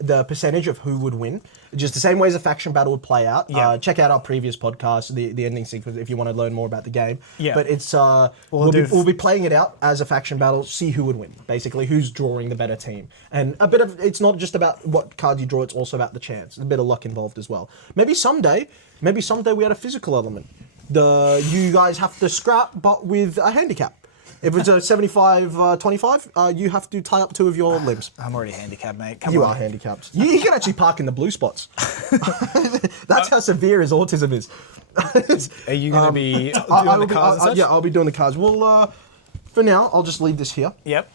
the percentage of who would win. Just the same way as a faction battle would play out. Yeah. Check out our previous podcast, the ending sequence, if you want to learn more about the game. Yeah. But it's we'll be playing it out as a faction battle, see who would win. Basically, who's drawing the better team. And a bit of it's not just about what cards you draw, it's also about the chance. There's a bit of luck involved as well. Maybe someday we had a physical element. You guys have to scrap, but with a handicap. If it's a 75-25, you have to tie up 2 of your limbs. I'm already handicapped, mate. Come You on. are handicapped. You can actually park in the blue spots. That's how severe his autism is. Are you going to be doing the cards and such? Yeah, I'll be doing the cards. Well, for now, I'll just leave this here. Yep.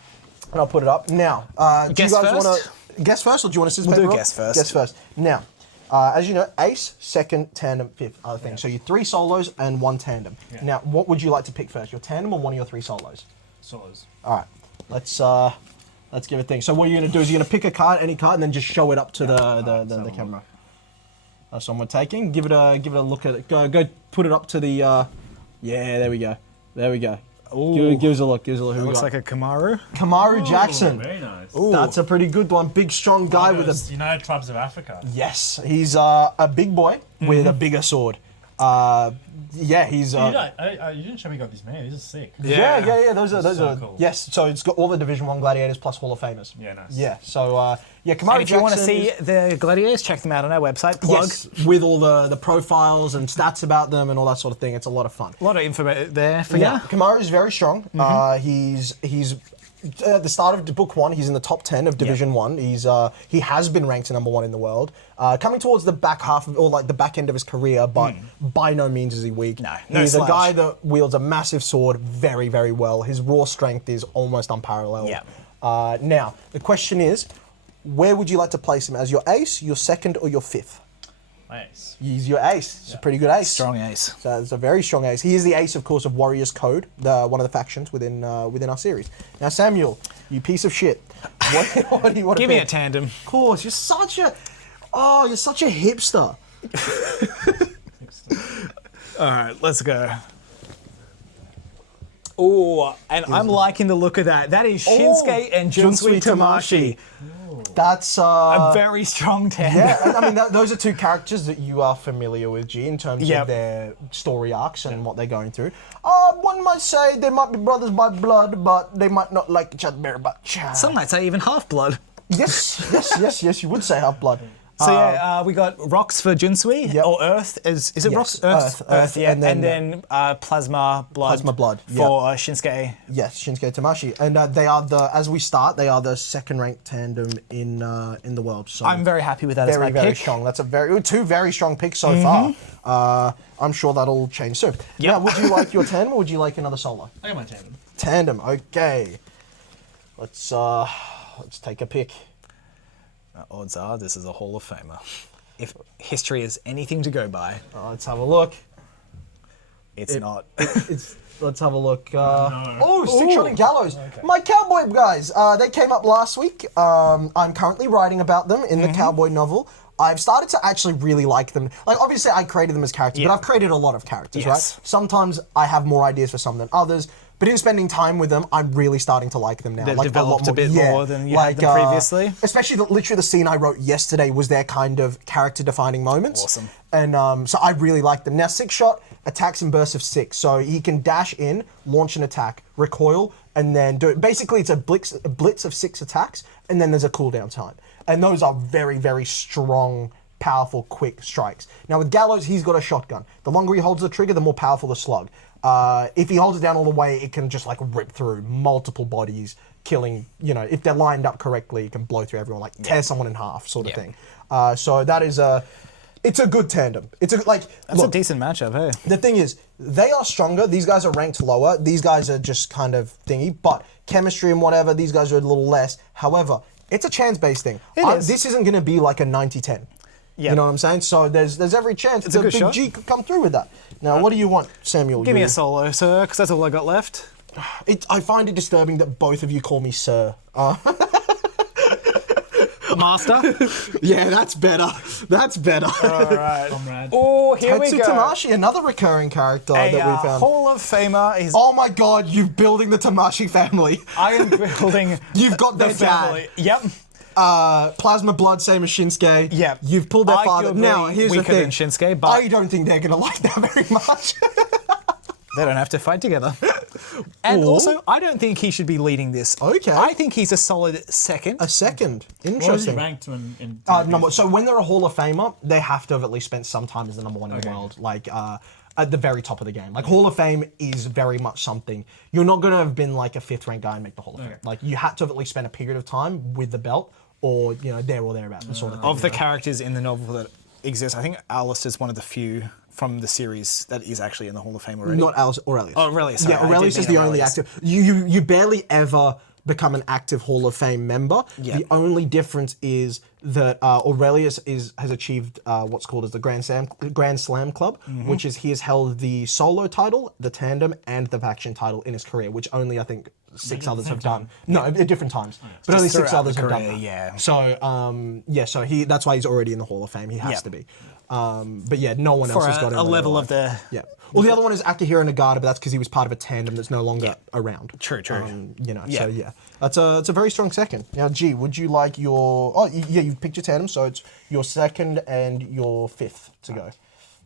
And I'll put it up. Now, do Guess you guys first? want to guess first, or do you want to scissors, We'll paper, do rock? guess first. Guess first. Now, as you know, ace, second, tandem, fifth other thing. So you 3 solos and 1 tandem. Yeah. Now, what would you like to pick first? Your tandem or one of your 3 solos? Solos. All right, let's give it a thing. So what you're gonna do is you're gonna pick a card, any card, and then just show it up to the camera. That's what we're taking. Give it a look at it. Go put it up to the. Yeah, there we go. Give us a look. Who we Looks got? like a Kamaru. Kamaru Jackson. Very nice. Ooh. That's a pretty good one. Big, strong guy with Those a. United Tribes of Africa. Yes, he's a big boy with a bigger sword. Yeah, he's. You didn't show me got these many. These are sick. Yeah. Those are So cool. Yes, so it's got all the Division 1 gladiators plus Hall of Famers. Yeah, nice. Yeah, so yeah, Kamaru And if you want to Jackson see is- the gladiators, check them out on our website. Plug. Yes, with all the profiles and stats about them and all that sort of thing. It's a lot of fun. A lot of info there for Yeah, you. Kamaru is very strong. He's at the start of book 1. He's in the top 10 of Division 1. He has been ranked number 1 in the world. Coming towards the back half or like the back end of his career, but by no means is he weak. No he's slouch. a guy that wields a massive sword very, very well. His raw strength is almost unparalleled. Yeah. Now the question is, where would you like to place him as your ace, your second, or your fifth? Nice. He's your ace. He's a pretty good ace. Strong ace. So it's a very strong ace. He is the ace, of course, of Warriors Code, one of the factions within our series. Now, Samuel, you piece of shit. What do you want to Give me pick? a tandem. Of course, you're such a hipster. All right, let's go. Oh, and I'm liking the look of that. That is Shinsuke and Junsui Tamashi. That's A very strong tandem. yeah. I mean, those are 2 characters that you are familiar with, G, in terms Yep. of their story arcs and what they're going through. One might say they might be brothers by blood, but they might not like each other very much. Some might say even half-blood. Yes, you would say half blood. So yeah, we got rocks for Junsui, Yep. or Earth. Is it Yes, rocks? Earth, yeah. and then- Plasma blood. Plasma blood, for Shinsuke. Yes, Shinsuke Tamashi, and they are they are the second-ranked tandem in the world. So I'm very happy with that as very, my very pick. strong. That's 2 very strong picks so far. I'm sure that'll change soon. Yep. Now, would you like your tandem or would you like another solo? I got my tandem. Tandem, okay. Let's take a pick. Odds are this is a Hall of Famer. If history is anything to go by, Let's have a look. it's not. Let's have a look. No. Oh, Six Shot and Gallows. My Cowboy guys, they came up last week. I'm currently writing about them in the Cowboy novel. I've started to actually really like them. Like, obviously, I created them as characters, Yeah. but I've created a lot of characters, Yes. right? Sometimes I have more ideas for some than others, but in spending time with them, I'm really starting to like them now. They've like developed a bit more than you had them previously. Especially literally the scene I wrote yesterday was their kind of character-defining moments. Awesome. And so I really like them. Now, Six Shot attacks in bursts of 6, so he can dash in, launch an attack, recoil, and then do it. Basically, it's a blitz of 6 attacks, and then there's a cooldown time. And those are very, very strong, powerful, quick strikes. Now, with Gallows, he's got a shotgun. The longer he holds the trigger, the more powerful the slug. If he holds it down all the way, it can just like rip through multiple bodies, killing, if they're lined up correctly, it can blow through everyone, like tear someone in half sort of thing. So that is it's a good tandem. It's That's look, a decent matchup, hey. the thing is, they are stronger. These guys are ranked lower. These guys are just kind of thingy, but chemistry and whatever, these guys are a little less. However, it's a chance-based thing. is. This isn't going to be like a 90-10. Yeah. You know what I'm saying? So there's every chance It's that a good Big shot. G could come through with that. Now, what do you want, Samuel? Give me a solo, sir, because that's all I got left. I find it disturbing that both of you call me sir. Master. Yeah, that's better. That's better. All right. Comrade. Oh, here we Tetsu go. Tamashi, another recurring character that we found. Hall of Famer is. Oh my god, you're building the Tamashi family. I am building. You've got the their family. dad. Yep. Plasma Blood, same as Shinsuke. Yep. You've pulled their father. Arguably Now, here's the weaker thing. than Shinsuke, but I don't think they're going to like that very much. they don't have to fight together. And Or- also, I don't think he should be leading this. Okay. I think he's a solid second. A second. What was he Interesting. ranked in Number, so when they're a Hall of Famer, they have to have at least spent some time as the number one in the world, like at the very top of the game. Like Hall of Fame is very much something. You're not going to have been like a fifth ranked guy and make the Hall of Fame. Like you had to have at least spent a period of time with the belt, or there or thereabouts, the sort of thing. Of the characters in the novel that exist, I think Alice is one of the few from the series that is actually in the Hall of Fame already. Not Alice, Aurelius. Oh, Aurelius. Sorry, Yeah, I did Aurelius is mean the only Aurelius. active. You barely ever become an active Hall of Fame member. Yeah. The only difference is that Aurelius has achieved what's called as the Grand Slam Club, Mm-hmm. which is he has held the solo title, the tandem, and the faction title in his career, which only I think six others have done. No, at different times, but only six throughout others the have done career, that. yeah. So so that's why he's already in the Hall of Fame. He has Yeah. to be. But yeah, no one else For has got a level like- of the. Yeah. Well, the other one is Akihiro Nagata, but that's because he was part of a tandem that's no longer around. True. So yeah, it's a very strong second. Now, G, would you like your? Oh, yeah, you've picked your tandem, so it's your second and your fifth to go.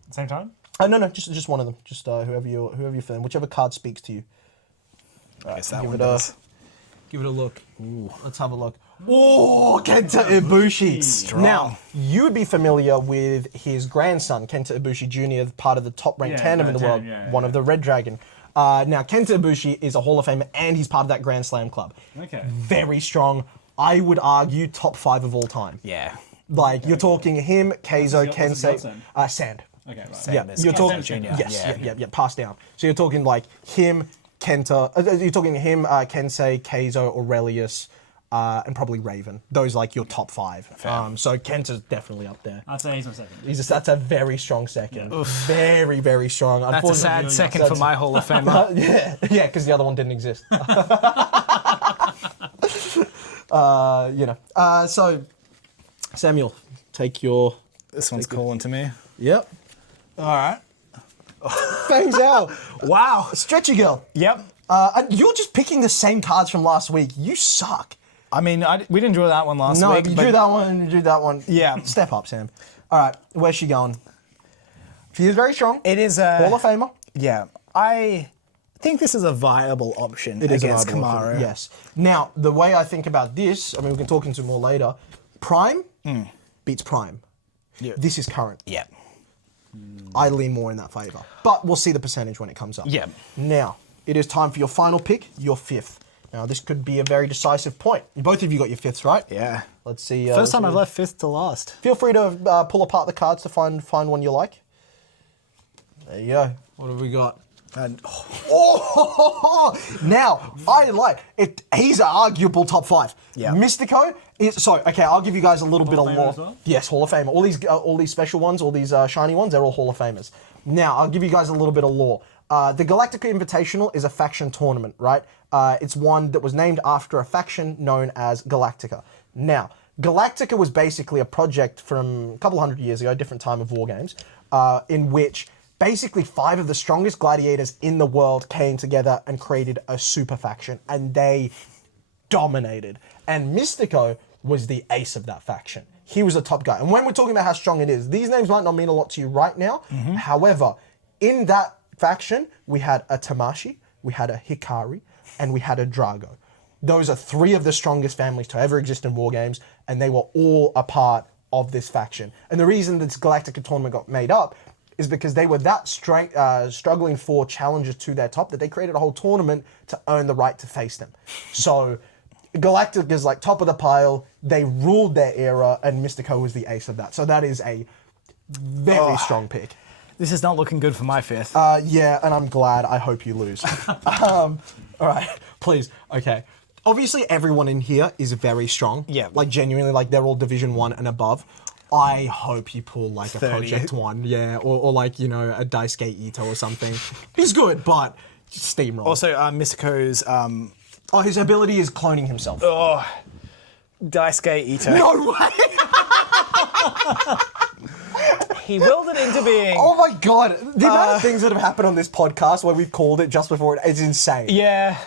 Same time? No, just one of them. Just whoever you're feeling, whichever card speaks to you. I guess that Give one it a does. give it a look. Ooh, let's have a look. Oh, Kenta Ibushi. Strong. Now, you would be familiar with his grandson, Kenta Ibushi Jr., part of the top-ranked Yeah, tandem in the world, one of the Red Dragon. Now, Kenta Ibushi is a Hall of Famer, and he's part of that Grand Slam club. Okay. Very strong. I would argue top 5 of all time. Yeah. Like, you're talking him, Keizo, What's his Kensei, godson? Sand. Okay, right. Same Yeah, as you're Kenta talking Jr. Yes, yeah, passed down. So you're talking like him, Kenta. You're talking him, Kensei, Keizo, Aurelius, and probably Raven. Those like your top 5. So Kenta's definitely up there. I'd say he's my second. That's a very strong second. Very, very strong. That's a sad second for my Hall of Famer. Yeah, because the other one didn't exist. So Samuel, take your. This one's calling to me. Yep. All right. Fangs out. Wow. Stretchy girl. Yep. And you're just picking the same cards from last week. You suck. I mean, we didn't draw that one last No, week. you but do that one, you do that one. Yeah. Step up, Sam. All right, where's she going? She is very strong. It is a Hall of Famer. Yeah. I think this is a viable option It is against a viable option, Kamaru. Yes. Now, the way I think about this, I mean, we can talk into more later. Prime beats Prime. Yeah. This is current. Yeah. I lean more in that favour. But we'll see the percentage when it comes up. Yeah. Now, it is time for your final pick, your fifth. Now, this could be a very decisive point. Both of you got your fifths, right? Yeah. Let's see. First time I've left fifth to last. Feel free to pull apart the cards to find one you like. There you go. What have we got? And Oh, now I like it. He's an arguable top 5. Yeah. Mystico is okay. I'll give you guys a little bit of Famer lore. as well? Yes, Hall of Famer. All these special ones, all these shiny ones, they're all Hall of Famers. Now I'll give you guys a little bit of lore. The Galactica Invitational is a faction tournament, right? It's one that was named after a faction known as Galactica. Now, Galactica was basically a project from a couple hundred years ago, different time of war games, in which basically 5 of the strongest gladiators in the world came together and created a super faction, and they dominated. And Mystico was the ace of that faction. He was a top guy. And when we're talking about how strong it is, these names might not mean a lot to you right now. However, in that faction, we had a Tamashi, we had a Hikari, and we had a Drago. Those are 3 of the strongest families to ever exist in war games, and they were all a part of this faction. And the reason this Galactica tournament got made up is because they were that struggling for challenges to their top that they created a whole tournament to earn the right to face them. So Galactica is like top of the pile. They ruled their era, and Mystico was the ace of that. So that is a very strong pick. this is not looking good for my fifth. Yeah, and I'm glad. I hope you lose. All right, please. Okay. Obviously, everyone in here is very strong. Yeah. Like, genuinely, like, they're all Division 1 and above. I hope you pull, like, a 30. Project 1, yeah, or like, you know, a Daisuke Ito or something. He's good, but steamroll. Also, Mystico's his ability is cloning himself. Oh, Daisuke Ito. No way! He willed it into being. Oh my god, the amount of things that have happened on this podcast where we've called it just before it is insane. Yeah.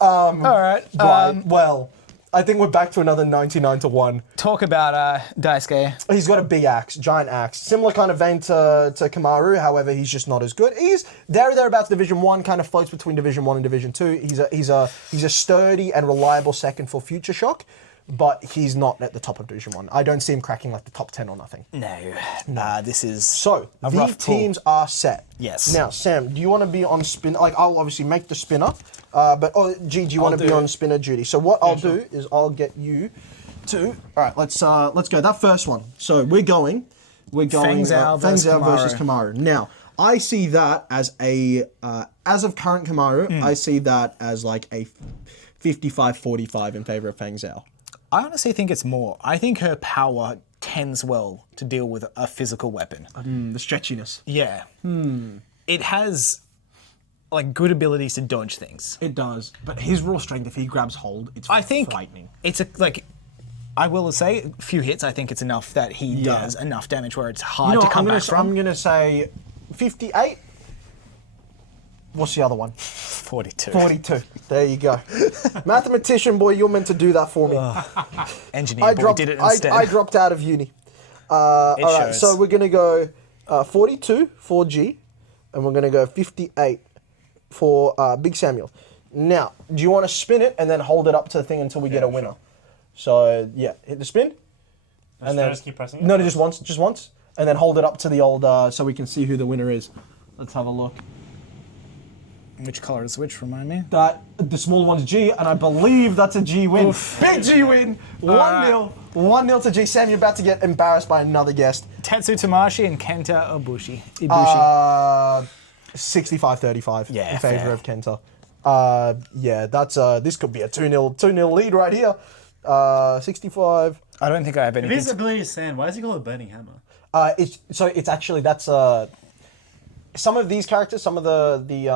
All right. Right, well, I think we're back to another 99 to 1. Talk about Daisuke. He's got a big axe, giant axe. Similar kind of vein to Kamaru, however, he's just not as good. He's thereabouts Division 1, kind of floats between Division 1 and Division 2. He's a sturdy and reliable second for Future Shock, but he's not at the top of Division 1. I don't see him cracking like the top 10 or nothing. No. This is So, a the rough pull. teams are set. Yes. Now, Sam, do you want to be on spin? Like, I'll obviously make the spinner, but G, do you want to be on spinner duty? So what I'll do is I'll get you to. All right, let's go. That first one. So we're going. Feng Zhao versus versus Kamaru. Now, I see that as a as of current Kamaru, I see that as like a 55-45 in favor of Feng Zhao. I honestly think it's more. I think her power tends well to deal with a physical weapon. The stretchiness. Yeah. It has like good abilities to dodge things. It does, but his raw strength, if he grabs hold, it's frightening. It's I will say, a few hits. I think it's enough that he does enough damage where it's hard to come back from. I'm gonna say 58. What's the other one? 42. 42. There you go. Mathematician boy, you're meant to do that for me. Engineer boy did it instead. I dropped out of uni. All right, shows. so we're going to go 42 for G, and we're going to go 58 for Big Samuel. Now, do you want to spin it and then hold it up to the thing until we get a winner? Sure. So, yeah, hit the spin. And then just keep pressing it? No, just once. And then hold it up to the old, so we can see who the winner is. Let's have a look. Which colour is which? Remind me. That the small one's G, and I believe that's a G win. Oof. Big G win. 1-0. 1-0 to G. Sam, you're about to get embarrassed by another guest. Tetsu Tamashi and Kenta Ibushi. 65-35 Yeah, in favor fair. of Kenta. Yeah, that's this could be a 2-0 lead right here. 65. I don't think I have If anything. his ability is sand, why is he called a burning hammer? It's actually that's some of these characters, some of the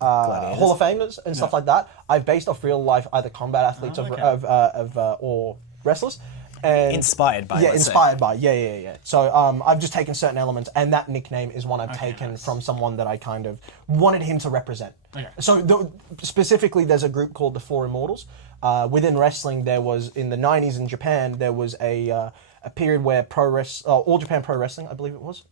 Hall of Famers and stuff like that, I've based off real life either combat athletes or wrestlers. And Inspired by, Yeah, let's say. inspired by. Yeah. So I've just taken certain elements, and that nickname is one I've taken from someone that I kind of wanted him to represent. Okay. So specifically, there's a group called the Four Immortals. Within wrestling, there was, in the 90s in Japan, there was a period where All Japan Pro Wrestling, I believe it was,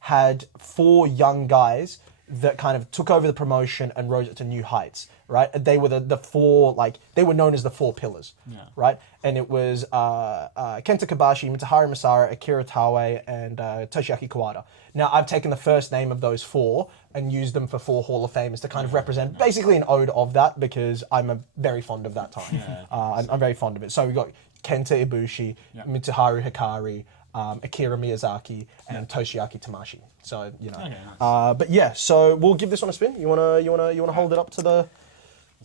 had 4 young guys that kind of took over the promotion and rose it to new heights, right? They were the 4, like, they were known as the 4 pillars, right? And it was Kenta Kobashi, Mitsuharu Masara, Akira Taue, and Toshiaki Kawada. Now, I've taken the first name of those 4 and used them for 4 Hall of Famers to kind of represent basically an ode of that, because I'm very fond of that time. I'm very fond of it. So we got Kenta Ibushi, Mitsuharu Hikari, Akira Miyazaki, and Toshiaki Tamashi. So but yeah. So we'll give this one a spin. You wanna hold it up to the?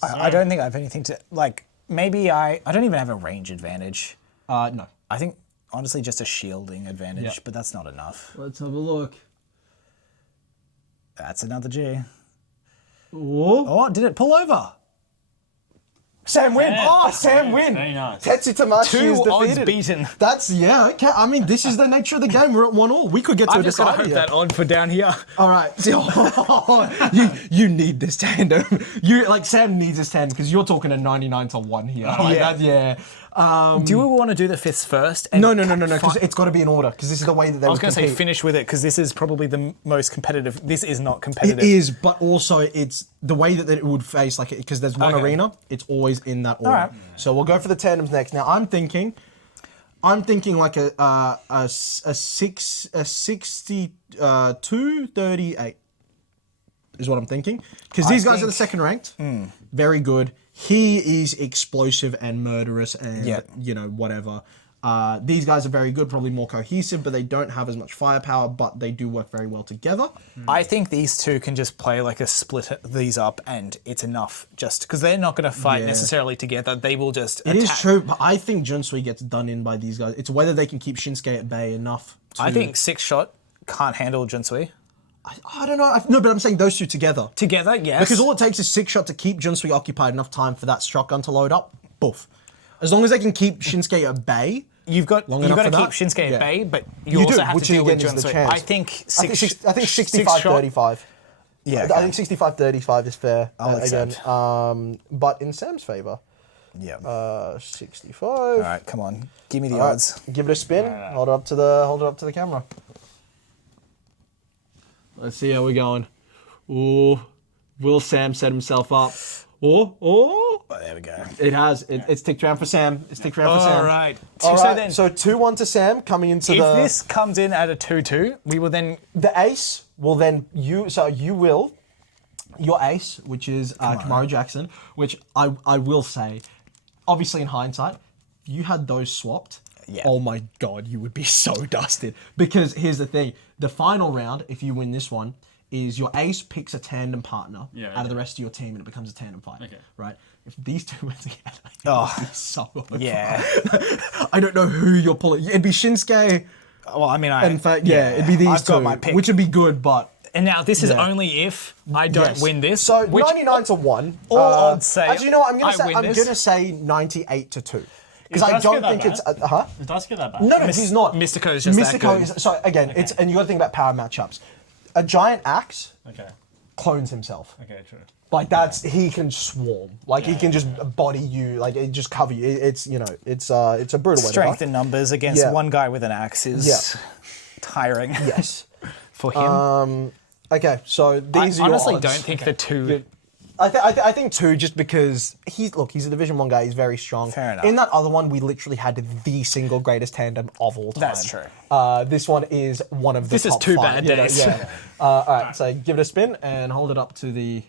I don't think I have anything to like. Maybe I don't even have a range advantage. No. I think honestly just a shielding advantage, but that's not enough. Let's have a look. That's another G. Whoa. Oh, did it pull over? Sam win. Yeah. Oh, Sam win. Very nice. Tetsu Tamashi 2 is odds defeated. beaten. That's okay. I mean, this is the nature of the game. We're at 1-1. We could get to I'm a just gonna decider hope here. that odd for down here. All right. you need this tandem. Sam needs this tandem because you're talking a 99 to 1 here. Do we want to do the fists first? And No, because it's got to be in order, because this is the way that they I was going to say finish with it because this is probably the most competitive. This is not competitive. It is, but also it's the way that it would face, like, because there's one arena, it's always in that order. Alright. So we'll go for the tandems next. Now I'm thinking like a 62-38 is what I'm thinking, because these guys are the second ranked, very good. He is explosive and murderous and whatever. These guys are very good, probably more cohesive, but they don't have as much firepower, but they do work very well together. I think these two can just play like a split these up and it's enough, just because they're not going to fight necessarily together. They will just It is true, but I think Junsui gets done in by these guys. It's whether they can keep Shinsuke at bay enough to... I think 6-shot can't handle Junsui. I don't know. No, but I'm saying those two together. Together, yes. Because all it takes is 6-shot to keep Junsui occupied enough time for that shotgun to load up. Boof. As long as they can keep Shinsuke at bay. You've got to keep that? Shinsuke Yeah. at bay, but you You also do, have which to deal with again is the Junsui. chance. I think I think 65-35. Yeah, I okay. think 65-35 is fair. I'll again. accept. But in Sam's favour, Yeah. 65. All right, come on, give me the All right, odds. give it a spin. Hold it up to the camera. Let's see how we're going. Ooh, will Sam set himself up? Oh. Oh, there we go. It has. It's ticked round for Sam. It's ticked round for Sam. All right. All So right. then, So 2-1 to Sam coming into if the. this comes in at a 2-2, we will then. The ace will then your ace, which is Kamaru Jackson, which I will say, obviously in hindsight, if you had those swapped, oh my god, you would be so dusted. Because here's the thing, the final round, if you win this one, is your ace picks a tandem partner out of the rest of your team and it becomes a tandem fight. Okay. Right? If these two went together, you'd be so over. Yeah. I don't know who you're pulling. It'd be Shinsuke. Well, I mean, In fact, it'd be these I've two, got my pick. which would be good, but And now this is only if I don't win this. So which 99-1. all odds say. Actually, you know what? I'm I win this. gonna say 98-2 because Is I Daisuke don't that think bad? it's Does Daisuke that bad? No, he's not. Mystico is just that good. So again, it's and you got to think about power matchups. A giant axe Okay. clones himself. Okay, true. Like he can swarm. Like he can just body you. Like it just cover you. It's it's a brutal way to Strength die. in numbers against Yeah. one guy with an axe is tiring. Yes. For him. Okay, so these I are your honestly odds. don't think the two. I think 2 just because he's a Division 1 guy. He's very strong. Fair enough. In that other one, we literally had the single greatest tandem of all time. That's true. This one is one of the This is top 2 5. bad days. Yeah. All right, so give it a spin and hold it up to the.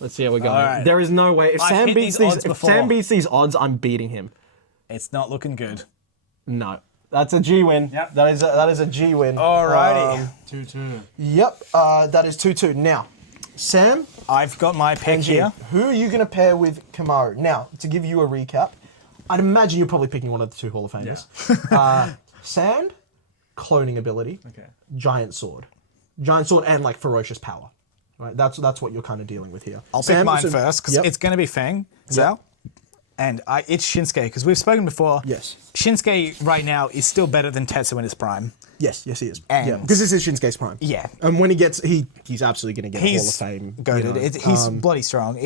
Let's see how we're going. All right. There is no way if I've Sam hit beats these these. odds If before. Sam beats these odds, I'm beating him. It's not looking good. No, that's a G win. Yep. That is a G win. Alrighty. 2-2. Yep. That is 2-2. Now, Sam. I've got my pick here. Who are you going to pair with Kamaru? Now, to give you a recap, I'd imagine you're probably picking one of the 2 Hall of Famers. Sand, cloning ability, giant sword and like ferocious power. Right, that's what you're kind of dealing with here. I'll pick mine first because it's going to be Fang Zhao. And it's Shinsuke, because we've spoken before. Yes. Shinsuke right now is still better than Tetsu in his prime. Yes, he is. And- because this is Shinsuke's prime. Yeah. And when he gets, he's absolutely going to get a Hall of Fame. goated. you know. He's bloody strong.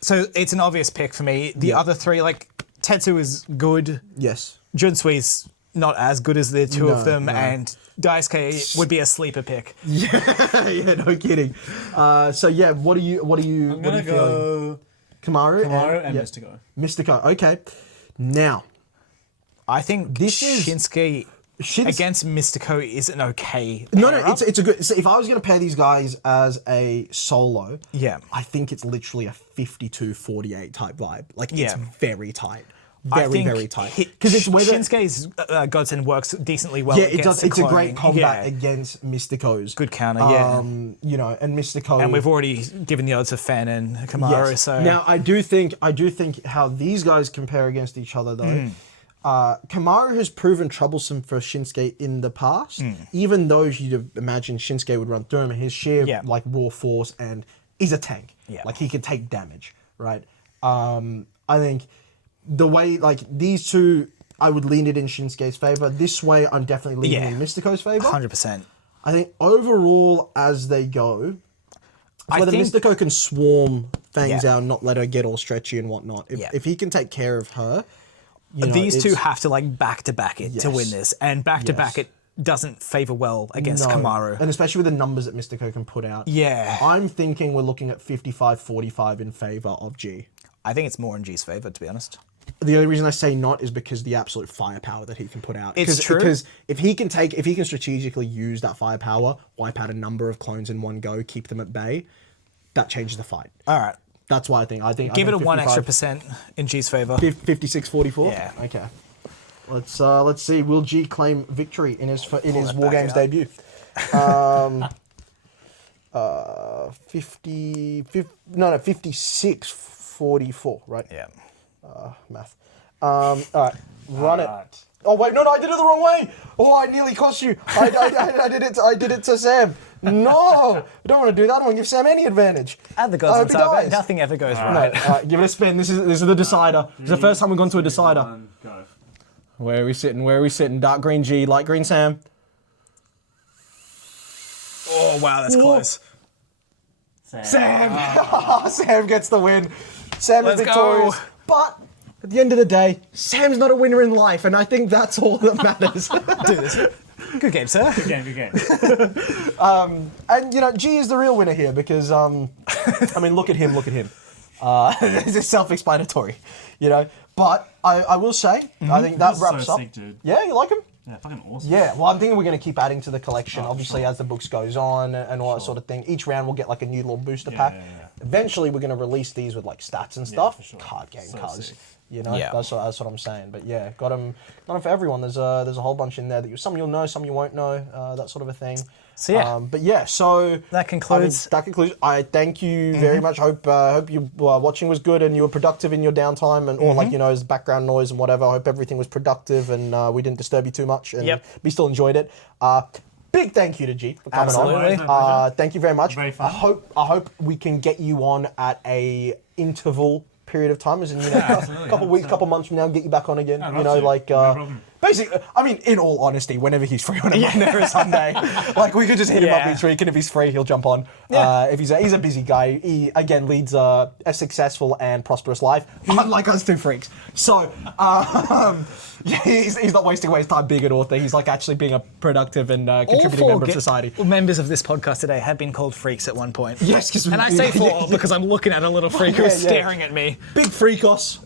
So it's an obvious pick for me. The other 3, like Tetsu is good. Yes. Junsui's not as good as the two of No, them, no. and Daisuke would be a sleeper pick. Yeah, no kidding. So yeah, what are you? I'm gonna go Kamaru and yeah. Mystico. Mystico. Okay. Now, I think This is- Shinsuke against Mystico is an okay. no, pair-up. it's a good. So if I was going to pair these guys as a solo, Yeah. I think it's literally a 52-48 type vibe. Like it's Yeah. very tight, I think very tight. Because it's whether Shinsuke's Godsend works decently well. yeah, it against does. the It's a great cloning. combat Yeah. against Mystico's. Good counter, yeah. And Mystico. And we've already given the odds of Fan and Kamaru, Yes. so Now I do think how these guys compare against each other though. Kamaru has proven troublesome for Shinsuke in the past, even though you'd imagine Shinsuke would run through him. His sheer like raw force and he's a tank. Yeah. Like he can take damage, right? I think the way like these two, I would lean it in Shinsuke's favor. This way, I'm definitely leaning in Mystico's favor. 100%. I think overall as they go, whether Mystico can swarm Fangs out and not let her get all stretchy and whatnot. If he can take care of her, you know, These two it's- have to like back to back it to win this, and back to back it doesn't favor well against No. Kamaru. And especially with the numbers that Mystico can put out. Yeah. I'm thinking we're looking at 55-45 in favor of G. I think it's more in G's favor, to be honest. The only reason I say not is because the absolute firepower that he can put out. It's true. Because if he can strategically use that firepower, wipe out a number of clones in one go, keep them at bay, that changes the fight. All right. That's why I think Give it a 55, 1 extra percent in G's favor. 56-44. Yeah. Okay. Let's see. Will G claim victory in his War back Games out. debut? 56-44. Right. Yeah. Math. All right, run it. Alright. Oh wait, no, I did it the wrong way. Oh, I nearly cost you. I did it to Sam. No, I don't want to do that. I don't want to give Sam any advantage. At the I Gods hope of he Targa, dies. nothing ever goes No, right. all right, give it a spin. This is the decider. This is the first time we've gone to a decider. Go. Where are we sitting? Where are we sitting? Dark green G, light green Sam. Oh, wow, that's close. Sam. Sam gets the win. Sam is Let's victorious. go. But at the end of the day, Sam's not a winner in life, and I think that's all that matters. Do this. Good game, sir. Good game. And, you know, G is the real winner here because, I mean, look at him. It's self-explanatory, you know. But I will say, I think that This is wraps so up. sick, dude. Yeah, you like him? Yeah, fucking awesome. Yeah, well, I'm thinking we're going to keep adding to the collection, obviously, sure. as the books goes on and all that sort of thing. Each round we'll get like a new little booster Yeah, pack. yeah, yeah. Eventually, we're going to release these with like stats and stuff. for sure. Card game So cards. sick. You know, Yeah. that's what I'm saying. But yeah, got them for everyone. There's a whole bunch in there that some you'll know, some you won't know, that sort of a thing. So, yeah. But yeah, so That concludes- That concludes. I thank you very much. Hope you watching was good and you were productive in your downtime and or like you know as background noise and whatever. I hope everything was productive and we didn't disturb you too much and Yep. we still enjoyed it. Big thank you to G for coming Absolutely. on. My pleasure. Thank you very much. Very fun. I hope we can get you on at a interval period of time, as in, you know, absolutely, a couple weeks, 100%. couple months from now, get you back on again. I'd You love know, to. like No problem. basically, I mean, in all honesty, whenever he's free on a Monday or a Sunday, like we could just hit him up Yeah. each week, and if he's free, he'll jump on. Yeah. If he's a busy guy, he again leads a successful and prosperous life, unlike us two freaks. So, yeah, he's not wasting away his time being an author. He's like actually being a productive and contributing member of society. Members of this podcast today have been called freaks at one point. Yes, because And I say four because I'm looking at a little freak who's Yeah, yeah. staring at me. Big freakos.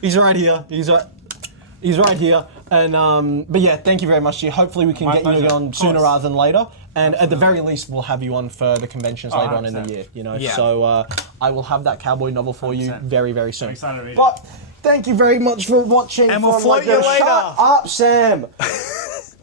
He's right here. He's right here. And but yeah, thank you very much, G. Hopefully we can My get you pleasure. on Of sooner course. rather than later. And at the very least, we'll have you on for the conventions later on in the 100%. year. You know, Yeah. so I will have that cowboy novel for you 100%. very, very soon. excited to read it. But thank you very much for watching. And we'll from, float you later. Shut up, Sam.